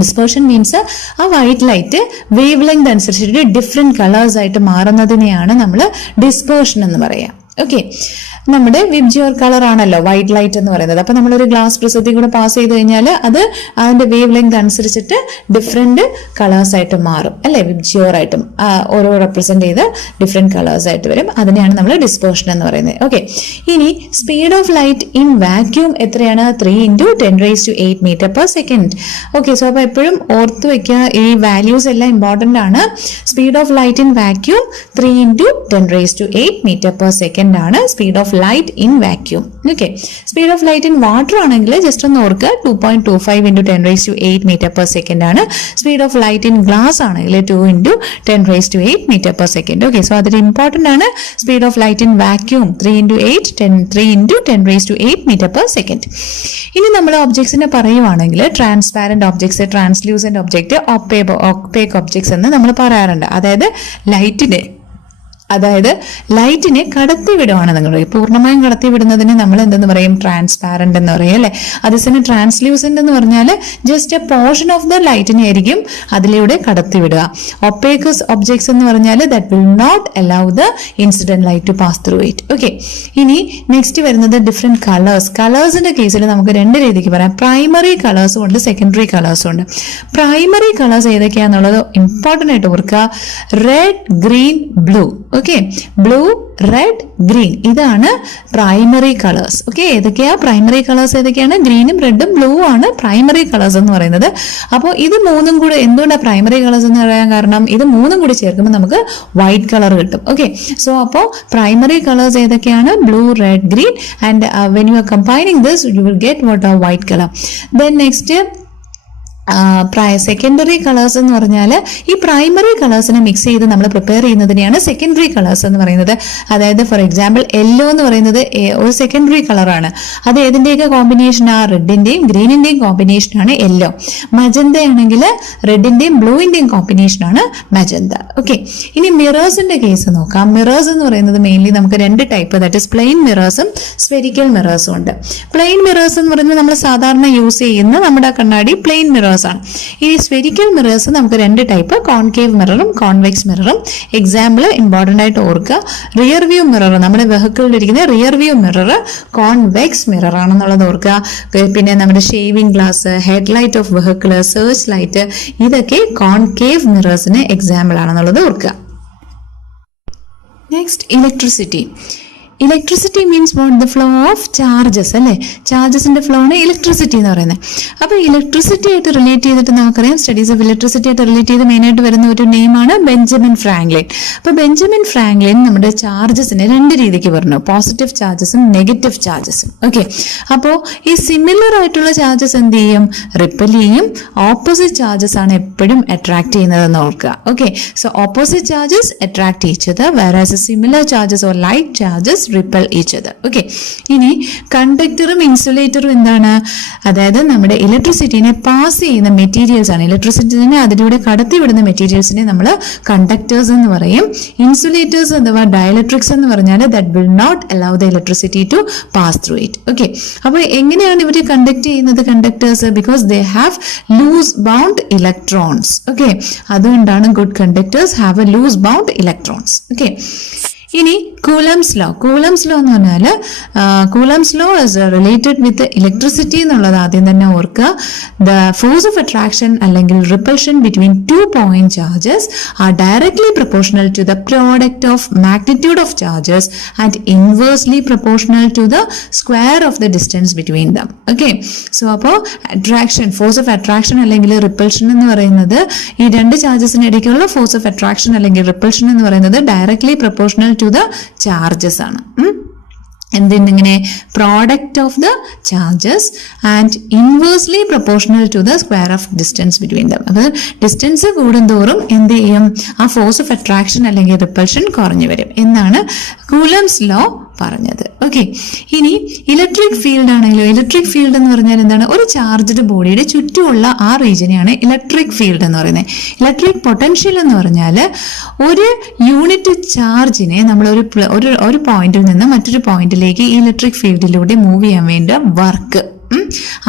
ഡിസ്പേർഷൻ മീൻസ് ആ വൈറ്റ് ലൈറ്റ് വേവ് ലെങ്ത് അനുസരിച്ചിട്ട് ഡിഫറെന്റ് കളേഴ്സ് ആയിട്ട് മാറുന്നതിനെയാണ് നമ്മൾ ഡിസ്പേർഷൻ എന്ന് പറയാം. ഓക്കെ, നമ്മുടെ വിബ്ജിയോർ കളർ ആണല്ലോ വൈറ്റ് ലൈറ്റ് എന്ന് പറയുന്നത്. അപ്പൊ നമ്മളൊരു ഗ്ലാസ് പ്രിസത്തിൽ കൂടെ പാസ് ചെയ്ത് കഴിഞ്ഞാൽ അത് അതിന്റെ വേവ് ലെങ്ത് അനുസരിച്ചിട്ട് ഡിഫറെന്റ് കളേഴ്സ് ആയിട്ട് മാറും അല്ലെ. വിബ്ജിയോർ ആയിട്ടും ഓരോ റെപ്രസെന്റ് ചെയ്ത് ഡിഫറെന്റ് കളേഴ്സ് ആയിട്ട് വരും. അതിനെയാണ് നമ്മൾ ഡിസ്പേർഷൻ എന്ന് പറയുന്നത്. ഓക്കെ, ഇനി speed of light in vacuum എത്രയാണ്, 3 × 10⁸ metre per second. Okay, so അപ്പൊ എപ്പോഴും ഓർത്ത് വെക്കുക, ഈ വാല്യൂസ് എല്ലാം ഇമ്പോർട്ടന്റ് ആണ്. Speed of light in vacuum 3 × 10⁸ metre per second ആണ് speed of light in vacuum. Okay, speed of light in water ആണെങ്കിൽ ജസ്റ്റ് ഒന്ന് ഓർക്കുക 2.25 into 10⁸ മീറ്റർ പെർ സെക്കൻഡ് ആണ്. Speed of light in glass ആണെങ്കിൽ 2 into 10⁸ metre per second. Okay, so അതിൽ ഇമ്പോർട്ടന്റ് ആണ്. Speed of light in vacuum 3 into 10⁸ metre per second. ഇനി നമ്മൾ ഒബ്ജക്ട്സിനെ പറയുവാണെങ്കിൽ transparent objects, translucent object, opaque objects എന്ന് നമ്മൾ പറയാറുണ്ട്. ലൈറ്റിനെ കടത്തി വിടുവാണ് നിങ്ങൾ പൂർണ്ണമായും കടത്തി വിടുന്നതിന് നമ്മൾ എന്തെന്ന് പറയും? ട്രാൻസ്പാരന്റ് എന്ന് പറയും അല്ലെ. അതേസമയം ട്രാൻസ്ലൂസന്റ് എന്ന് പറഞ്ഞാൽ just a portion of the ലൈറ്റിനെ ആയിരിക്കും അതിലൂടെ കടത്തി വിടുക. ഒപ്പേക്ക് ഒബ്ജക്ട്സ് എന്ന് പറഞ്ഞാൽ that will not allow the incident light to pass through it. Okay, ഇനി നെക്സ്റ്റ് വരുന്നത് ഡിഫറെന്റ് കളേഴ്സ്. കളേഴ്സിന്റെ കേസിൽ നമുക്ക് രണ്ട് രീതിക്ക് പറയാം. പ്രൈമറി കളേഴ്സും ഉണ്ട്, സെക്കൻഡറി കളേഴ്സും ഉണ്ട്. പ്രൈമറി കളേഴ്സ് ഏതൊക്കെയാണെന്നുള്ളത് ഇമ്പോർട്ടന്റ് ആയിട്ട് ഓർക്കുക. Red, green, blue. Okay, blue, red, green, ഇതാണ് പ്രൈമറി കളേഴ്സ്. ഓക്കെ, ഏതൊക്കെയാ പ്രൈമറി കളേഴ്സ്? ഏതൊക്കെയാണ്? ഗ്രീനും റെഡും ബ്ലൂ ആണ് പ്രൈമറി കളേഴ്സ് എന്ന് പറയുന്നത്. അപ്പോൾ ഇത് മൂന്നും കൂടെ എന്തുകൊണ്ടാണ് പ്രൈമറി കളേഴ്സ് എന്ന് പറയാൻ കാരണം? ഇത് മൂന്നും കൂടി ചേർക്കുമ്പോൾ നമുക്ക് വൈറ്റ് കളർ കിട്ടും. ഓക്കെ, സോ അപ്പോൾ പ്രൈമറി കളേഴ്സ് ഏതൊക്കെയാണ്? Blue, red, green, and when you are combining this you will get what are white colour. Then next secondary colours എന്ന് പറഞ്ഞാൽ ഈ പ്രൈമറി കളേഴ്സിനെ മിക്സ് ചെയ്ത് നമ്മൾ പ്രിപ്പയർ ചെയ്യുന്നതിനെയാണ് സെക്കൻഡറി കളേഴ്സ് എന്ന് പറയുന്നത്. അതായത് ഫോർ എക്സാമ്പിൾ യെല്ലോ എന്ന് പറയുന്നത് ഒരു സെക്കൻഡറി കളറാണ്. അത് ഏതിന്റെയൊക്കെ കോമ്പിനേഷൻ? ആ റെഡിന്റെയും ഗ്രീനിന്റെയും കോമ്പിനേഷൻ ആണ് യെല്ലോ. മജന്ത ആണെങ്കിൽ റെഡിന്റെയും ബ്ലൂവിന്റെയും കോമ്പിനേഷൻ ആണ് മജന്ത. ഓക്കെ, ഇനി മിറേഴ്സിന്റെ കേസ് നോക്കാം. മിറേഴ്സ് എന്ന് പറയുന്നത് മെയിൻലി നമുക്ക് രണ്ട് ടൈപ്പ്, ദാറ്റ് ഇസ് പ്ലെയിൻ മിറേഴ്സും സ്ഫെരിക്കൽ മിറേഴ്സും ഉണ്ട്. പ്ലെയിൻ മിറേഴ്സ് എന്ന് പറയുന്നത് നമ്മൾ സാധാരണ യൂസ് ചെയ്യുന്ന നമ്മുടെ കണ്ണാടി പ്ലെയിൻ മിറേഴ്സ് ആണ്. ഈ സ്ഫെരിക്കൽ മിറേഴ്സ് നമുക്ക് രണ്ട് ടൈപ്പ്, കോൺകേവ് മിററും കോൺവെക്സ് മിററും. എക്സാമ്പിൾ ഇമ്പോർട്ടന്റ് ആയിട്ട് ഓർക്കുക. റിയർ വ്യൂ മിറർ, നമ്മുടെ വെഹിക്കിളിൽ ഇരിക്കുന്ന rear view mirror convex mirror ആണെന്നുള്ളത് ഓർക്കുക. പിന്നെ നമ്മുടെ shaving glass, headlight of vehicle, search light, ഇതൊക്കെ കോൺകേവ് മിറേഴ്സിന് എക്സാമ്പിൾ ആണെന്നുള്ളത് ഓർക്കുക. Next, electricity. Electricity means what? The flow of charges അല്ലെ. ചാർജസിന്റെ ഫ്ലോ ആണ് ഇലക്ട്രിസിറ്റി എന്ന് പറയുന്നത്. അപ്പൊ ഇലക്ട്രിസിറ്റി ആയിട്ട് റിലേറ്റ് ചെയ്തിട്ട് നമുക്കറിയാം, സ്റ്റഡീസ് ഓഫ് ഇലക്ട്രിസിറ്റി ആയിട്ട് റിലേറ്റ് ചെയ്ത് മെയിൻ ആയിട്ട് വരുന്ന ഒരു നെയിമാണ് ബെഞ്ചമിൻ ഫ്രാങ്ക്ലിൻ. അപ്പൊ ബെഞ്ചമിൻ ഫ്രാങ്ക്ലിൻ നമ്മുടെ ചാർജസിനെ രണ്ട് രീതിക്ക് പറഞ്ഞു, പോസിറ്റീവ് ചാർജസും നെഗറ്റീവ് ചാർജസും. ഓക്കെ, അപ്പോൾ ഈ സിമിലർ ആയിട്ടുള്ള ചാർജസ് എന്ത് ചെയ്യും? റിപ്പൽ ചെയ്യും. ഓപ്പോസിറ്റ് ചാർജസ് ആണ് എപ്പോഴും അട്രാക്ട് ചെയ്യുന്നതെന്ന് ഓർക്കുക. Okay, so opposite charges attract each other, whereas similar charges or like charges ripple each other. Okay, ഇനി കണ്ടക്ടറും ഇൻസുലേറ്ററും എന്താണ്? അതായത് നമ്മുടെ ഇലക്ട്രിസിറ്റിനെ പാസ് ചെയ്യുന്ന മെറ്റീരിയൽസ് ആണ്. ഇലക്ട്രിസിറ്റിനെ അതിലൂടെ കടത്തിവിടുന്ന മെറ്റീരിയൽസിനെ നമ്മൾ കണ്ടക്ടേഴ്സ് എന്ന് പറയും. ഇൻസുലേറ്റേഴ്സ് അഥവാ ഡയലക്ട്രിക്സ് എന്ന് പറഞ്ഞാൽ that will not allow the electricity to pass through it. Okay, അപ്പോൾ എങ്ങനെയാണ് ഇവർ കണ്ടക്ട് ചെയ്യുന്നത്? Conductors because they have loose bound electrons. Okay, അതുകൊണ്ടാണ് good conductors have a loose bound electrons. Okay, ഇനി കൂലംസ് ലോ. കൂലംസ് ലോ എന്ന് പറഞ്ഞാൽ Coulomb's law is related with electricity എന്നുള്ളത് ആദ്യം തന്നെ ഓർക്കുക. ദ ഫോഴ്സ് ഓഫ് അട്രാക്ഷൻ അല്ലെങ്കിൽ repulsion between 2 point charges are directly proportional to the product of magnitude of charges and inversely proportional to the square of the distance between them. Okay, so അപ്പോൾ അട്രാക്ഷൻ, ഫോഴ്സ് ഓഫ് അട്രാക്ഷൻ അല്ലെങ്കിൽ റിപ്പൽഷൻ എന്ന് പറയുന്നത് ഈ രണ്ട് ചാർജസിന് ഇടയ്ക്കുള്ള ഫോഴ്സ് ഓഫ് അട്രാക്ഷൻ അല്ലെങ്കിൽ റിപ്പൽഷൻ എന്ന് പറയുന്നത് directly proportional to the charges ആണ്. എന്തിങ്ങനെ? Product of the charges and inversely proportional to the square of distance between them. അപ്പോൾ ഡിസ്റ്റൻസ് കൂടുന്തോറും എന്ത് ചെയ്യും? ആ ഫോഴ്സ് ഓഫ് അട്രാക്ഷൻ അല്ലെങ്കിൽ റിപ്പൽഷൻ കുറഞ്ഞു വരും എന്നാണ് കൂലംസ് ലോ പറഞ്ഞത്. ഓക്കെ, ഇനി ഇലക്ട്രിക് ഫീൽഡ് ആണെങ്കിലും, ഇലക്ട്രിക് ഫീൽഡ് എന്ന് പറഞ്ഞാൽ എന്താണ്? ഒരു ചാർജ്ഡ് ബോഡിയുടെ ചുറ്റുമുള്ള ആ റീജിയനെയാണ് ഇലക്ട്രിക് ഫീൽഡ് എന്ന് പറയുന്നത്. ഇലക്ട്രിക് പൊട്ടൻഷ്യൽ എന്ന് പറഞ്ഞാൽ ഒരു യൂണിറ്റ് ചാർജിനെ നമ്മൾ ഒരു പോയിന്റിൽ നിന്ന് മറ്റൊരു പോയിന്റിലേക്ക് ഇലക്ട്രിക് ഫീൽഡിലൂടെ മൂവ് ചെയ്യാൻ വേണ്ട വർക്ക്,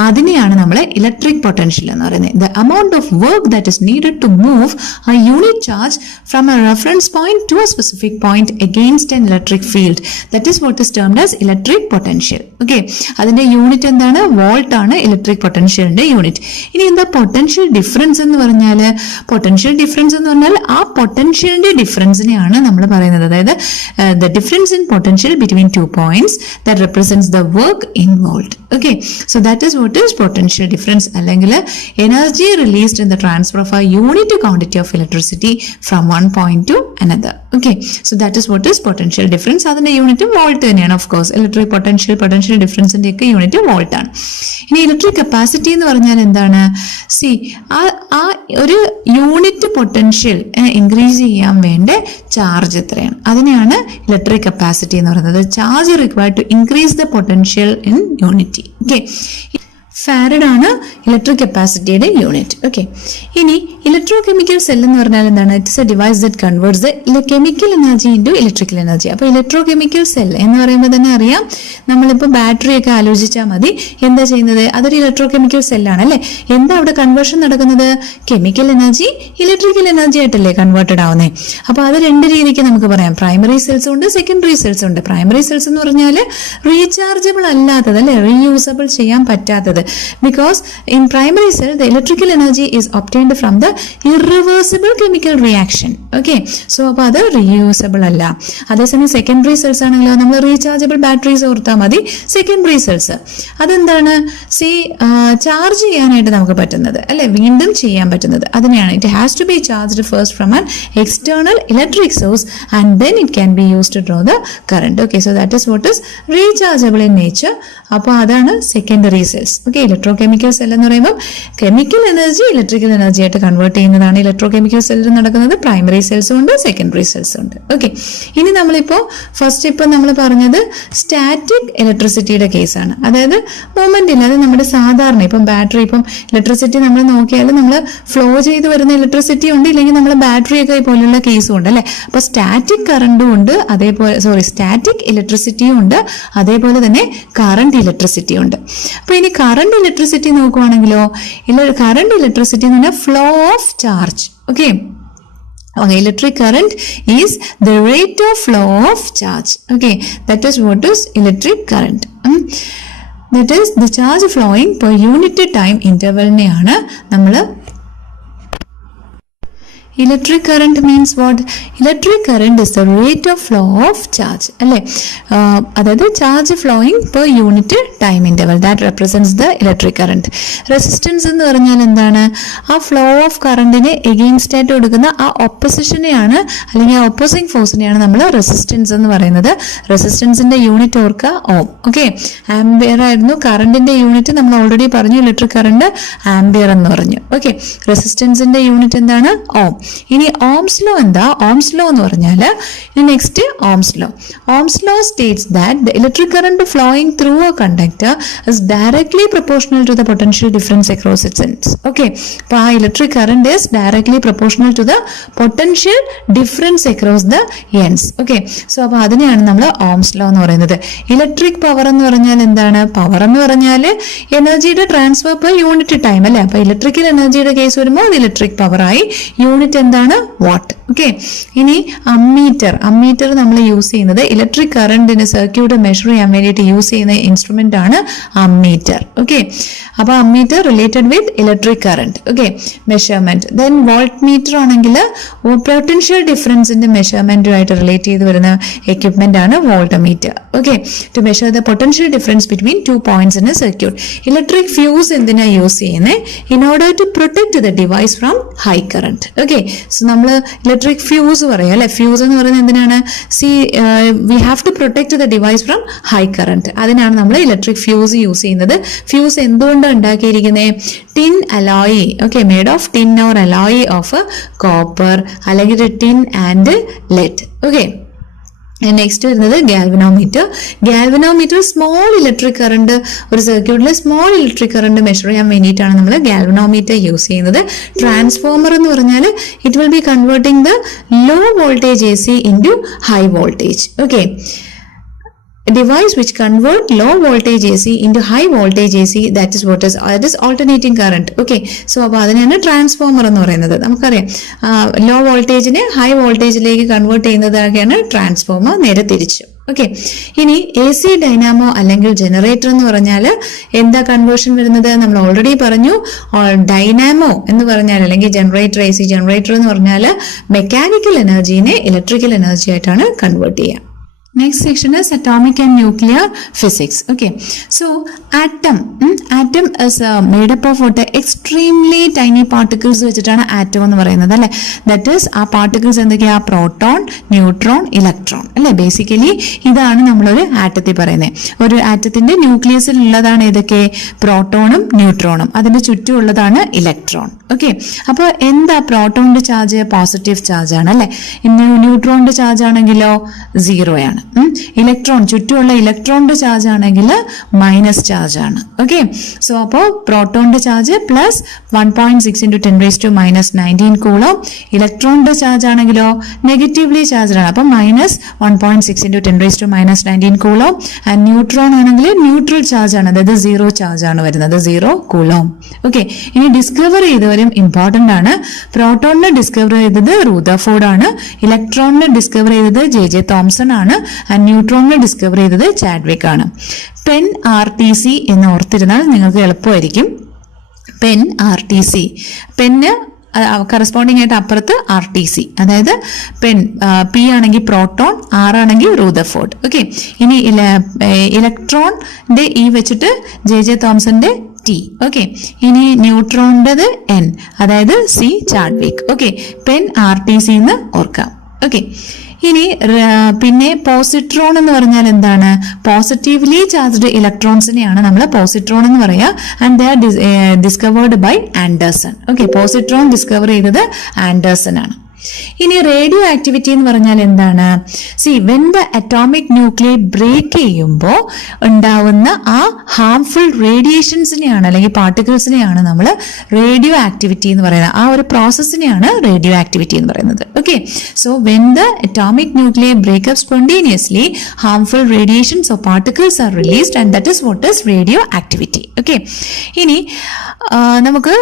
അതിനെയാണ് നമ്മൾ ഇലക്ട്രിക് പൊട്ടൻഷ്യൽ എന്ന് പറയുന്നത്. The amount of work that is needed to move a unit charge from a reference point to a specific point against an electric field, that is what is termed as electric potential. Okay, അതിന്റെ യൂണിറ്റ് എന്താണ്? വോൾട്ട് ആണ് ഇലക്ട്രിക് പൊട്ടൻഷ്യലിന്റെ യൂണിറ്റ്. ഇനി എന്താ പൊട്ടൻഷ്യൽ ഡിഫറൻസ് എന്ന് പറഞ്ഞാൽ? പൊട്ടൻഷ്യൽ ഡിഫറൻസ് എന്ന് പറഞ്ഞാൽ ആ പൊട്ടൻഷ്യലിന്റെ ഡിഫറൻസിനെയാണ് നമ്മൾ പറയുന്നത്. അതായത് the difference in potential between 2 points that represents the work involved. Okay, So that is what is potential difference അല്ലെങ്കിൽ energy released in the transfer of a unit quantity of electricity from one point to another. Okay, so that is what is potential difference. അതിന്റെ യൂണിറ്റ് വോൾട്ട് തന്നെയാണ്. ഓഫ് കോഴ്സ് ഇലക്ട്രിക് പൊട്ടൻഷ്യൽ ഡിഫറൻസിന്റെ ഒക്കെ യൂണിറ്റ് വോൾട്ട് ആണ്. ഇനി ഇലക്ട്രിക് കപ്പാസിറ്റി എന്ന് പറഞ്ഞാൽ എന്താണ്? സി ആ ഒരു യൂണിറ്റ് പൊട്ടൻഷ്യൽ ഇൻക്രീസ് ചെയ്യാൻ വേണ്ട ചാർജ് എത്രയാണ്, അതിനെയാണ് ഇലക്ട്രിക് കപ്പാസിറ്റി എന്ന് പറയുന്നത്. Charge required to increase the potential in unity. Okay, farad ആണ് ഇലക്ട്രിക് കപ്പാസിറ്റിയുടെ യൂണിറ്റ്. ഓക്കെ, ഇനി ഇലക്ട്രോ കെമിക്കൽ സെൽ എന്ന് പറഞ്ഞാൽ എന്താണ്? It's a device that converts the chemical energy into electrical energy. അപ്പോൾ ഇലക്ട്രോ കെമിക്കൽ സെൽ എന്ന് പറയുമ്പോൾ തന്നെ അറിയാം, നമ്മളിപ്പോൾ ബാറ്ററി ഒക്കെ ആലോചിച്ചാൽ മതി. എന്താ ചെയ്യുന്നത്? അതൊരു ഇലക്ട്രോ കെമിക്കൽ സെല്ലാണ് അല്ലേ. എന്താ അവിടെ കൺവേർഷൻ നടക്കുന്നത്? കെമിക്കൽ എനർജി ഇലക്ട്രിക്കൽ എനർജി ആയിട്ടല്ലേ കൺവേർട്ടഡ് ആവുന്നത്. അപ്പോൾ അത് രണ്ട് രീതിക്ക് നമുക്ക് പറയാം. പ്രൈമറി സെൽസ് ഉണ്ട്, സെക്കൻഡറി സെൽസ് ഉണ്ട്. പ്രൈമറി സെൽസ് എന്ന് പറഞ്ഞാൽ റീചാർജബിൾ അല്ലാത്തത് അല്ലെ, റീയൂസബിൾ ചെയ്യാൻ പറ്റാത്തത്. Because in primary cell the electrical energy is obtained from the irreversible chemical reaction. Okay, so അപ്പോൾ അത് reusable അല്ല. അതേസമയം സെക്കൻഡറി സെൽസ് ആണെങ്കിലോ നമ്മൾ റീചാർജബിൾ ബാറ്ററീസ് ഓർത്താൽ മതി. സെക്കൻഡറി സെൽസ് അതെന്താണ്? ചാർജ് ചെയ്യാനായിട്ട് നമുക്ക് പറ്റുന്നത് അല്ലെ, വീണ്ടും ചെയ്യാൻ പറ്റുന്നത്. അതിനെയാണ് it has to be charged first from an external electric source and then it can be used to draw the current. Okay, so that is what is rechargeable in nature. അപ്പോൾ അതാണ് secondary cells. Okay, electrochemical cell എന്ന് പറയുമ്പോൾ കെമിക്കൽ എനർജി ഇലക്ട്രിക്കൽ എനർജി ആയിട്ട് കൺവേർട്ട് ചെയ്യുന്നതാണ് ഇലക്ട്രോ കെമിക്കൽ സെല്ലിൽ നടക്കുന്നത്. പ്രൈമറി സെൽസും ഉണ്ട്, സെക്കൻഡറി സെൽസും ഉണ്ട്. ഓക്കെ, ഇനി നമ്മളിപ്പോൾ ഫസ്റ്റ് ഇപ്പം നമ്മൾ പറഞ്ഞത് സ്റ്റാറ്റിക് ഇലക്ട്രിസിറ്റിയുടെ കേസാണ്. അതായത് മൂവ്മെന്റ് ഇല്ലാതെ നമ്മുടെ സാധാരണ ഇപ്പം ബാറ്ററി, ഇപ്പം ഇലക്ട്രിസിറ്റി നമ്മൾ നോക്കിയാൽ നമ്മൾ ഫ്ലോ ചെയ്ത് വരുന്ന ഇലക്ട്രിസിറ്റി ഉണ്ട്, ഇല്ലെങ്കിൽ നമ്മൾ ബാറ്ററി ഒക്കെ പോലുള്ള കേസും ഉണ്ട് അല്ലെ. അപ്പൊ സ്റ്റാറ്റിക് കറണ്ടും ഉണ്ട്, അതേപോലെ സ്റ്റാറ്റിക് ഇലക്ട്രിസിറ്റിയും ഉണ്ട്, അതേപോലെ തന്നെ കറണ്ട് ഇലക്ട്രിസിറ്റി ഉണ്ട്. അപ്പൊ ഇനി കറണ്ട് ഇലക്ട്രിസിറ്റി നോക്കുവാണെങ്കിലോ, കറണ്ട് ഇലക്ട്രിസിറ്റി എന്ന് പറഞ്ഞാൽ flow of charge. Okay, electric current is the rate of flow of charge. Okay, that is what is electric current. That is the charge flowing per unit time interval നെയാണ് നമ്മൾ electric current means what? Electric current is the rate of flow of charge അല്ലെ. അതായത് charge flowing per unit time interval, that represents the electric current. Resistance എന്ന് പറഞ്ഞാൽ എന്താണ്? ആ ഫ്ലോ ഓഫ് കറണ്ടിന് എഗെയിൻസ്റ്റ് ആയിട്ട് കൊടുക്കുന്ന ആ ഓപ്പോസിഷനെയാണ്, അല്ലെങ്കിൽ ആ ഓപ്പോസിങ് ഫോഴ്സിനെയാണ് നമ്മൾ റെസിസ്റ്റൻസ് എന്ന് പറയുന്നത്. റെസിസ്റ്റൻസിന്റെ യൂണിറ്റ് ഓർക്കുക ഓം. ഓക്കെ, ആംബിയർ ആയിരുന്നു കറണ്ടിന്റെ യൂണിറ്റ്. നമ്മൾ ഓൾറെഡി പറഞ്ഞു ഇലക്ട്രിക് കറണ്ട് ആംബിയർ എന്ന് പറഞ്ഞു. ഓക്കെ, റെസിസ്റ്റൻസിന്റെ യൂണിറ്റ് എന്താണ്? ഓം. ഇനി ഓംസ് ലോ എന്താ? ഓംസ് ലോ എന്ന് പറഞ്ഞാൽ next Ohm's law. Ohm's law states that the electric current flowing through a conductor is directly proportional to the potential difference across its ends. Okay, അപ്പോൾ ആ electric current is directly proportional to the potential difference across the ends. Okay, so അപ്പോൾ അതിനെയാണ് നമ്മൾ ഓംസ് ലോ എന്ന് പറയുന്നത്. ഇലക്ട്രിക് പവർ എന്ന് പറഞ്ഞാൽ എന്താണ്? പവർ എന്ന് പറഞ്ഞാൽ എനർജിയുടെ ട്രാൻസ്ഫർ പെർ യൂണിറ്റ് ടൈം അല്ലേ. അപ്പൊ ഇലക്ട്രിക്കൽ എനർജിയുടെ കേസ് വരുമ്പോൾ അത് ഇലക്ട്രിക് പവറായി. യൂണിറ്റ് എന്താണ്? വാട്ട്. ഓക്കെ, ഇനി അമ്മീറ്റർ നമ്മൾ യൂസ് ചെയ്യുന്നത് ഇലക്ട്രിക് കറണ്ടിന് സർക്യൂട്ട് മെഷർ ചെയ്യാൻ വേണ്ടിയിട്ട് യൂസ് ചെയ്യുന്ന ഇൻസ്ട്രുമെന്റ് ആണ് അമ്മീറ്റർ. ഓക്കെ, അപ്പൊ ammeter related with electric current. Okay, measurement. Then voltmeter ആണെങ്കിൽ പൊട്ടൻഷ്യൽ ഡിഫറൻസിന്റെ മെഷർമെന്റുമായിട്ട് റിലേറ്റ് ചെയ്ത് വരുന്ന എക്യുപ്മെന്റ് ആണ് voltmeter. Okay, to measure the potential difference between 2 points in a circuit. Electric fuse എന്തിനാ യൂസ് ചെയ്യുന്നത്? In order to protect the device from high current. Okay, so നമ്മൾ ഇലക്ട്രിക് ഫ്യൂസ് പറയാം അല്ലെ. ഫ്യൂസ് എന്ന് പറയുന്നത് എന്തിനാണ്? We have to protect the device from high current. അതിനാണ് നമ്മൾ ഇലക്ട്രിക് ഫ്യൂസ് യൂസ് ചെയ്യുന്നത്. ഫ്യൂസ് എന്തുകൊണ്ടാണ് ഉണ്ടാക്കിയിരിക്കുന്നത്? Tin alloy. Okay, made of tin or alloy of copper, അല്ലെങ്കിൽ tin and lead. Okay, next വരുന്നത് ഗാൽവനോമീറ്റർ സ്മോൾ ഇലക്ട്രിക് കറണ്ട്, ഒരു സർക്യൂട്ടിൽ സ്മോൾ ഇലക്ട്രിക് കറണ്ട് മെഷർ ചെയ്യാൻ വേണ്ടിയിട്ടാണ് നമ്മൾ ഗാൽവനോമീറ്റർ യൂസ് ചെയ്യുന്നത്. ട്രാൻസ്ഫോമർ എന്ന് പറഞ്ഞാൽ it will be converting the low voltage AC into high voltage. Okay, a device which convert low voltage AC into high voltage AC, that is alternating current. Okay, so അപ്പോൾ അതിനാണ് ട്രാൻസ്ഫോമർ എന്ന് പറയുന്നത്. നമുക്കറിയാം ലോ വോൾട്ടേജിനെ ഹൈ വോൾട്ടേജിലേക്ക് കൺവേർട്ട് ചെയ്യുന്നതൊക്കെയാണ് ട്രാൻസ്ഫോമർ, നേരെ തിരിച്ചു. ഓക്കെ, ഇനി AC ഡൈനാമോ അല്ലെങ്കിൽ ജനറേറ്റർ എന്ന് പറഞ്ഞാൽ എന്താ കൺവേർഷൻ വരുന്നത്? നമ്മൾ ഓൾറെഡി പറഞ്ഞു. ഡൈനാമോ എന്ന് പറഞ്ഞാൽ അല്ലെങ്കിൽ ജനറേറ്റർ, AC ജനറേറ്റർ എന്ന് പറഞ്ഞാൽ മെക്കാനിക്കൽ എനർജീനെ ഇലക്ട്രിക്കൽ എനർജി ആയിട്ടാണ് കൺവേർട്ട് ചെയ്യുക. Next section is atomic and nuclear physics. Okay, so atom is made up of what? Extremely tiny particles വെച്ചിട്ടാണ് atom എന്ന് പറയുന്നത് അല്ലേ. That is ആ particles എന്തൊക്കെയാ? പ്രോട്ടോൺ, ന്യൂട്രോൺ, ഇലക്ട്രോൺ അല്ലേ. ബേസിക്കലി ഇതാണ് നമ്മളൊരു ആറ്റത്തിൽ പറയുന്നത്. ഒരു ആറ്റത്തിന്റെ ന്യൂക്ലിയസിൽ ഉള്ളതാണ് ഏതൊക്കെ? പ്രോട്ടോണും ന്യൂട്രോണും. അതിന്റെ ചുറ്റുമുള്ളതാണ് ഇലക്ട്രോൺ. ഓക്കെ, അപ്പോൾ എന്താ പ്രോട്ടോണിന്റെ ചാർജ്? പോസിറ്റീവ് ചാർജ് ആണ് അല്ലെ. ന്യൂട്രോണിന്റെ ചാർജ് ആണെങ്കിലോ 0 ആണ്. ഇലക്ട്രോൺ ചുറ്റുമുള്ള ഇലക്ട്രോണിന്റെ ചാർജ് ആണെങ്കിൽ മൈനസ് ചാർജ് ആണ്. ഓക്കെ, സോ അപ്പോൾ പ്രോട്ടോണിന്റെ ചാർജ് പ്ലസ് 1.6 × 10⁻⁻19 കൂളോം. ഇലക്ട്രോണിന്റെ ചാർജ് ആണെങ്കിലോ നെഗറ്റീവ്ലി ചാർജ് ആണ്, അപ്പം മൈനസ് 1.6 × 10⁻⁻19 കൂളോം. ആൻഡ് ന്യൂട്രോൺ ആണെങ്കിൽ ന്യൂട്രൽ ചാർജ് ആണ്, അതായത് 0 ചാർജ് ആണ് വരുന്നത്, 0 കൂളോം. ഓക്കെ, ഇനി ഡിസ്കവർ ചെയ്തവരും ഇമ്പോർട്ടന്റ് ആണ്. പ്രോട്ടോണിനെ ഡിസ്കവർ ചെയ്തത് റൂദർഫോർഡ് ആണ്. ഇലക്ട്രോണിനെ ഡിസ്കവർ ചെയ്തത് ജെ തോംസൺ ആണ്. ആൻഡ് ന്യൂട്രോണിനെ ഡിസ്കവർ ചെയ്തത് ചാഡ്വിക് ആണ്. പെൻ RTC എന്ന് ഓർത്തിരുന്നാൽ നിങ്ങൾക്ക് എളുപ്പമായിരിക്കും. പെൻ RTC, പെന്ന് കറസ്പോണ്ടിങ് ആയിട്ട് അപ്പുറത്ത് RTC, അതായത് പെൻ P ആണെങ്കിൽ പ്രോട്ടോൺ, R ആണെങ്കിൽ റൂദർഫോർഡ്. ഓക്കെ, ഇനി ഇലക്ട്രോണിന്റെ E വെച്ചിട്ട് ജെ തോംസന്റെ T. ഓക്കെ, ഇനി ന്യൂട്രോണിൻ്റെത് N, അതായത് C Chadwick. Okay, pen RTC എന്ന് ഓർക്കാം. ഓക്കെ, ഇനി പിന്നെ പോസിട്രോൺ എന്ന് പറഞ്ഞാൽ എന്താണ്? പോസിറ്റീവ്ലി ചാർജ്ഡ് ഇലക്ട്രോൺസിനെയാണ് നമ്മൾ പോസിട്രോൺ എന്ന് പറയുക. And they are discovered by Anderson. Okay, positron discover ചെയ്തത് ആൻഡേഴ്സൺ ആണ്. ഇനി റേഡിയോ ആക്ടിവിറ്റി എന്ന് പറഞ്ഞാൽ എന്താണ്? When the atomic nuclear break ചെയ്യുമ്പോൾ ഉണ്ടാവുന്ന ആ ഹാർംഫുൾ റേഡിയേഷൻസിനെയാണ് അല്ലെങ്കിൽ പാർട്ടിക്കിൾസിനെയാണ് നമ്മൾ റേഡിയോ ആക്ടിവിറ്റി എന്ന് പറയുന്നത്. ആ ഒരു പ്രോസസ്സിനെയാണ് റേഡിയോ ആക്ടിവിറ്റി എന്ന് പറയുന്നത്. Okay, so when the atomic nuclear break up spontaneously harmful radiations of particles are released and that is what is radioactivity. Okay, ഇനി നമുക്ക്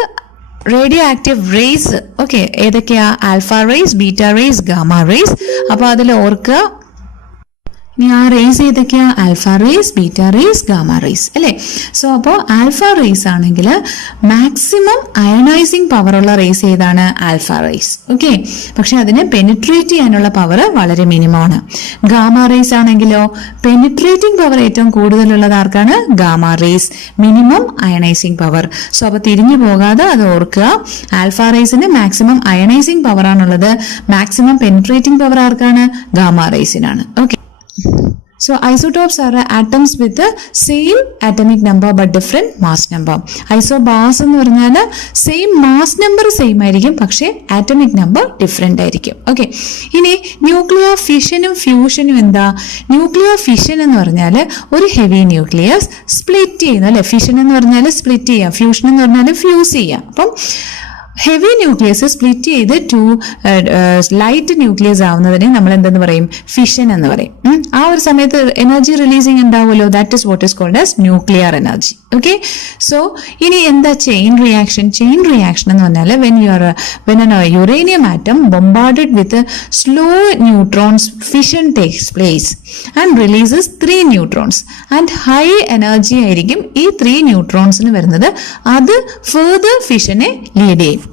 റേഡിയോ ആക്റ്റീവ് റേസ്, ഓക്കെ, ഏതൊക്കെയാ? Alpha rays, beta rays, gamma rays. അപ്പൊ അതിൽ ഓർക്കുക, ഇനി ആ റേസ് ഏതൊക്കെയാ? Alpha rays, beta rays, gamma rays അല്ലേ. സോ അപ്പോൾ ആൽഫ റേസ് ആണെങ്കിൽ മാക്സിമം അയണൈസിങ് പവർ ഉള്ള റേസ് ഏതാണ്? Alpha rays. ഓക്കെ, പക്ഷെ അതിന് പെനിട്രേറ്റ് ചെയ്യാനുള്ള പവർ വളരെ മിനിമം ആണ്. ഗാമ റേസ് ആണെങ്കിലോ പെനിട്രേറ്റിംഗ് പവർ ഏറ്റവും കൂടുതലുള്ളത് ആർക്കാണ്? Gamma rays, minimum ionising power. So അപ്പോൾ തിരിഞ്ഞു പോകാതെ അത് ഓർക്കുക. ആൽഫ റേസിന് മാക്സിമം അയണൈസിങ് പവർ ആണുള്ളത്, മാക്സിമം പെനിട്രേറ്റിംഗ് പവർ ആർക്കാണ്? ഗാമ റേസിനാണ്. Okay, so isotopes are atoms with the same atomic number but different mass number. Isobars എന്ന് പറഞ്ഞാൽ സെയിം മാസ് നമ്പർ സെയിം ആയിരിക്കും, പക്ഷേ ആറ്റമിക് നമ്പർ ഡിഫറെന്റ് ആയിരിക്കും. ഓക്കെ, ഇനി ന്യൂക്ലിയർ ഫിഷനും ഫ്യൂഷനും എന്താ? ന്യൂക്ലിയർ ഫിഷൻ എന്ന് പറഞ്ഞാൽ ഒരു ഹെവി ന്യൂക്ലിയസ് സ്പ്ലിറ്റ് ചെയ്യുന്നു അല്ലെ. ഫിഷൻ എന്ന് പറഞ്ഞാൽ സ്പ്ലിറ്റ് ചെയ്യാം, ഫ്യൂഷൻ എന്ന് പറഞ്ഞാൽ ഫ്യൂസ് ചെയ്യാം. അപ്പം ഹെവി ന്യൂക്ലിയസ് സ്പ്ലിറ്റ് ചെയ്ത് 2 ലൈറ്റ് ന്യൂക്ലിയസ് ആവുന്നതിനെ നമ്മൾ എന്തെന്ന് പറയും? ഫിഷൻ എന്ന് പറയും. ആ ഒരു സമയത്ത് എനർജി റിലീസിങ് ഉണ്ടാവുമല്ലോ, that is what is called as nuclear energy. Okay, so ഇനി എന്താ ചെയിൻ റിയാക്ഷൻ? ചെയിൻ റിയാക്ഷൻ എന്ന് പറഞ്ഞാൽ when an uranium atom bombarded with slow neutrons, fission takes place and releases 3 neutrons and high energy ആയിരിക്കും ഈ 3 ന്യൂട്രോൺസിന് വരുന്നത്. അത് ഫർദർ ഫിഷനെ ലീഡ് ചെയ്യും.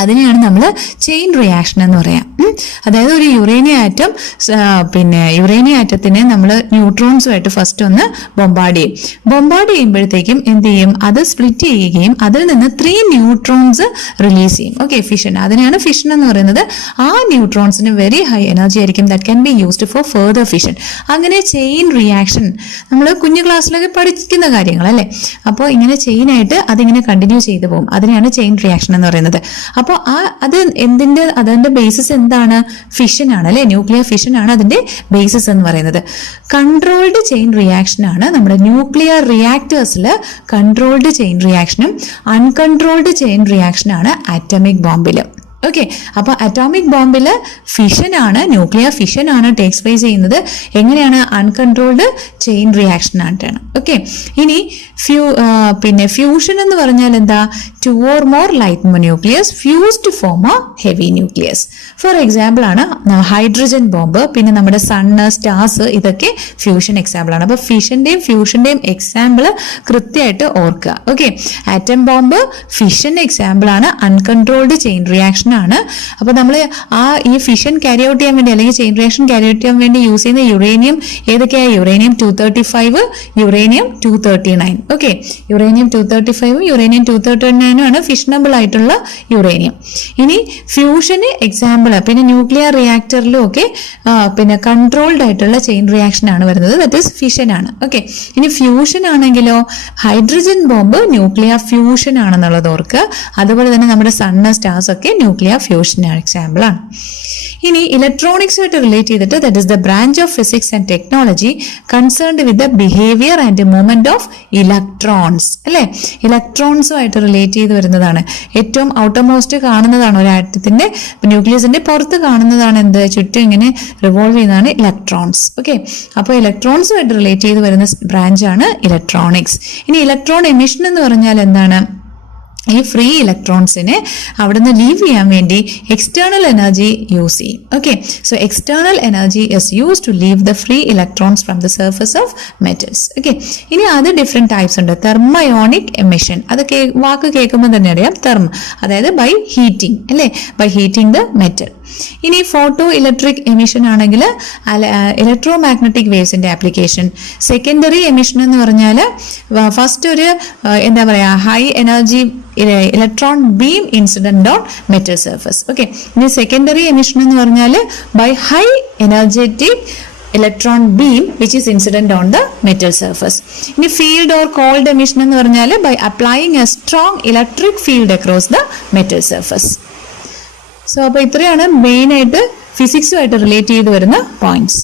അതിനെയാണ് നമ്മൾ ചെയിൻ റിയാക്ഷൻ എന്ന് പറയാം. അതായത് ഒരു യുറേനിയം ആറ്റം യുറേനിയം ആറ്റത്തിനെ നമ്മൾ ന്യൂട്രോൺസുമായിട്ട് ഫസ്റ്റ് ഒന്ന് ബൊമ്പാർഡ് ചെയ്യും. ബൊമ്പാർഡ് ചെയ്യുമ്പോഴത്തേക്കും എന്ത് ചെയ്യും? അത് സ്പ്ലിറ്റ് ചെയ്യുകയും അതിൽ നിന്ന് 3 ന്യൂട്രോൺസ് റിലീസ് ചെയ്യും. ഓക്കെ, ഫിഷൻ, അതിനെയാണ് ഫിഷൻ എന്ന് പറയുന്നത്. ആ ന്യൂട്രോൺസിന് വെരി ഹൈ എനർജി ആയിരിക്കും, that can be used for further fission. അങ്ങനെ ചെയിൻ റിയാക്ഷൻ നമ്മൾ കുഞ്ഞു ക്ലാസ്സിലൊക്കെ പഠിക്കുന്ന കാര്യങ്ങൾ അല്ലേ. അപ്പോൾ ഇങ്ങനെ ചെയിനായിട്ട് അതിങ്ങനെ കണ്ടിന്യൂ ചെയ്തു പോകും. അതിനെയാണ് ചെയിൻ റിയാക്ഷൻ എന്ന് പറയുന്നത്. അപ്പോൾ അത് അതിന്റെ ബേസിസ് എന്താണ്? ഫിഷൻ ആണ് അല്ലെ. ന്യൂക്ലിയർ ഫിഷൻ ആണ് അതിന്റെ ബേസിസ് എന്ന് പറയുന്നത്. കൺട്രോൾഡ് ചെയിൻ റിയാക്ഷൻ ആണ് നമ്മുടെ ന്യൂക്ലിയർ റിയാക്ടേഴ്സിൽ കൺട്രോൾഡ് ചെയിൻ റിയാക്ഷനും അൺകൺട്രോൾഡ് ചെയിൻ റിയാക്ഷൻ ആണ് ആറ്റമിക് ബോംബില്. ഓക്കെ, അപ്പൊ അറ്റോമിക് ബോംബില് ഫിഷൻ ആണ്, ന്യൂക്ലിയർ ഫിഷൻ ആണ് ടേക്സ് പ്ലേസ് ചെയ്യുന്നത്. എങ്ങനെയാണ്? അൺകൺട്രോൾഡ് ചെയിൻ റിയാക്ഷൻ ആയിട്ടാണ്. ഓക്കെ, ഇനി ഫ്യൂഷൻ എന്ന് പറഞ്ഞാൽ എന്താ? 2 or more light nucleus fused to form a heavy nucleus. For example ആണ് ഹൈഡ്രജൻ ബോംബ്, പിന്നെ നമ്മുടെ സണ്ണ്, സ്റ്റാർസ്, ഇതൊക്കെ ഫ്യൂഷൻ എക്സാമ്പിൾ ആണ്. അപ്പൊ ഫിഷന്റെയും ഫ്യൂഷന്റെയും എക്സാമ്പിൾ കൃത്യമായിട്ട് ഓർക്കുക. Okay, atom bomb fission example ആണ്, അൺകൺട്രോൾഡ് ചെയിൻ റിയാക്ഷൻ റിയാക്ഷൻ ആണ്. അപ്പോൾ നമ്മൾ ഈ ഫിഷൻ ക്യാരി ഔട്ട് ചെയ്യാൻ വേണ്ടി അല്ലെങ്കിൽ ചെയിൻ റിയാക്ഷൻ ക്യാരി ഔട്ട് ചെയ്യാൻ വേണ്ടി യൂസ് ചെയ്യുന്ന യുറേനിയം ഏതൊക്കെയാണ്? Uranium 235, uranium 239. Okay, uranium 235 uranium 239 ആണ് ഫിഷനബിൾ ആയിട്ടുള്ള യുറേനിയം. ഇനി ഫ്യൂഷന് എക്സാമ്പിൾ, പിന്നെ ന്യൂക്ലിയർ റിയാക്ടറിലും ഒക്കെ പിന്നെ കൺട്രോൾഡ് ആയിട്ടുള്ള ചെയിൻ റിയാക്ഷൻ ആണ് വരുന്നത്, ദാറ്റ് ഈസ് ഫിഷൻ ആണ്. ഓക്കെ, ഇനി ഫ്യൂഷൻ ആണെങ്കിലോ ഹൈഡ്രജൻ ബോംബ് ന്യൂക്ലിയർ ഫ്യൂഷൻ ആണെന്നുള്ളത് ഓർക്കുക. അതുപോലെ തന്നെ നമ്മുടെ സണ്ണ് സ്റ്റാർസ് ഒക്കെ ന്യൂക്ലിയർ ഫ്യൂഷൻ എക്സാമ്പിൾ ആണ്. ഇനി ഇലക്ട്രോണിക്സുമായിട്ട് റിലേറ്റ് ചെയ്തിട്ട് that is the branch of physics and technology concerned with the behaviour and movement of electrons. അല്ലെ, ഇലക്ട്രോൺസുമായിട്ട് റിലേറ്റ് ചെയ്ത് വരുന്നതാണ്. ഏറ്റവും ഔട്ടർമോസ്റ്റ് കാണുന്നതാണ് ഒരു ആറ്റത്തിന്റെ ന്യൂക്ലിയസിന്റെ പുറത്ത് കാണുന്നതാണ് എന്ത്, ചുറ്റും ഇങ്ങനെ റിവോൾവ് ചെയ്യുന്നതാണ് ഇലക്ട്രോൺസ്. ഓക്കെ, അപ്പോൾ ഇലക്ട്രോൺസുമായിട്ട് റിലേറ്റ് ചെയ്ത് വരുന്ന ബ്രാഞ്ചാണ് ഇലക്ട്രോണിക്സ്. ഇനി ഇലക്ട്രോൺ എമിഷൻ എന്ന് പറഞ്ഞാൽ എന്താണ്? ഈ ഫ്രീ ഇലക്ട്രോൺസിനെ അവിടുന്ന് ലീവ് ചെയ്യാൻ വേണ്ടി എക്സ്റ്റേണൽ എനർജി യൂസ് ചെയ്യും. Okay, so external energy is use to leave the free electrons from the surface of metals. Okay, ഇനി അത് ഡിഫറെന്റ് ടൈപ്സ് ഉണ്ട്. തെർമയോണിക് എമിഷൻ, അത് വാക്ക് കേൾക്കുമ്പോൾ തന്നെ അറിയാം. അതായത് ബൈ ഹീറ്റിംഗ്, അല്ലേ, ബൈ ഹീറ്റിംഗ് ദ മെറ്റൽ. ഇനി ഫോട്ടോ ഇലക്ട്രിക് എമിഷൻ ആണെങ്കിൽ ഇലക്ട്രോ മാഗ്നറ്റിക് വേവ്സിന്റെ ആപ്ലിക്കേഷൻ. സെക്കൻഡറി എമിഷൻ എന്ന് പറഞ്ഞാൽ ഫസ്റ്റ് ഒരു എന്താ പറയാ high energy electron beam incident on metal surface. Okay, ഇനി സെക്കൻഡറി എമിഷൻ എന്ന് പറഞ്ഞാൽ by high energetic electron beam which is incident on the metal surface. ഇനി field or cold emission എന്ന് പറഞ്ഞാൽ by applying a strong electric field across the metal surface. So അപ്പോൾ ഇത്രയാണ് മെയിൻ ആയിട്ട് ഫിസിക്സുമായിട്ട് റിലേറ്റ് ചെയ്ത് വരുന്ന പോയിന്റ്സ്.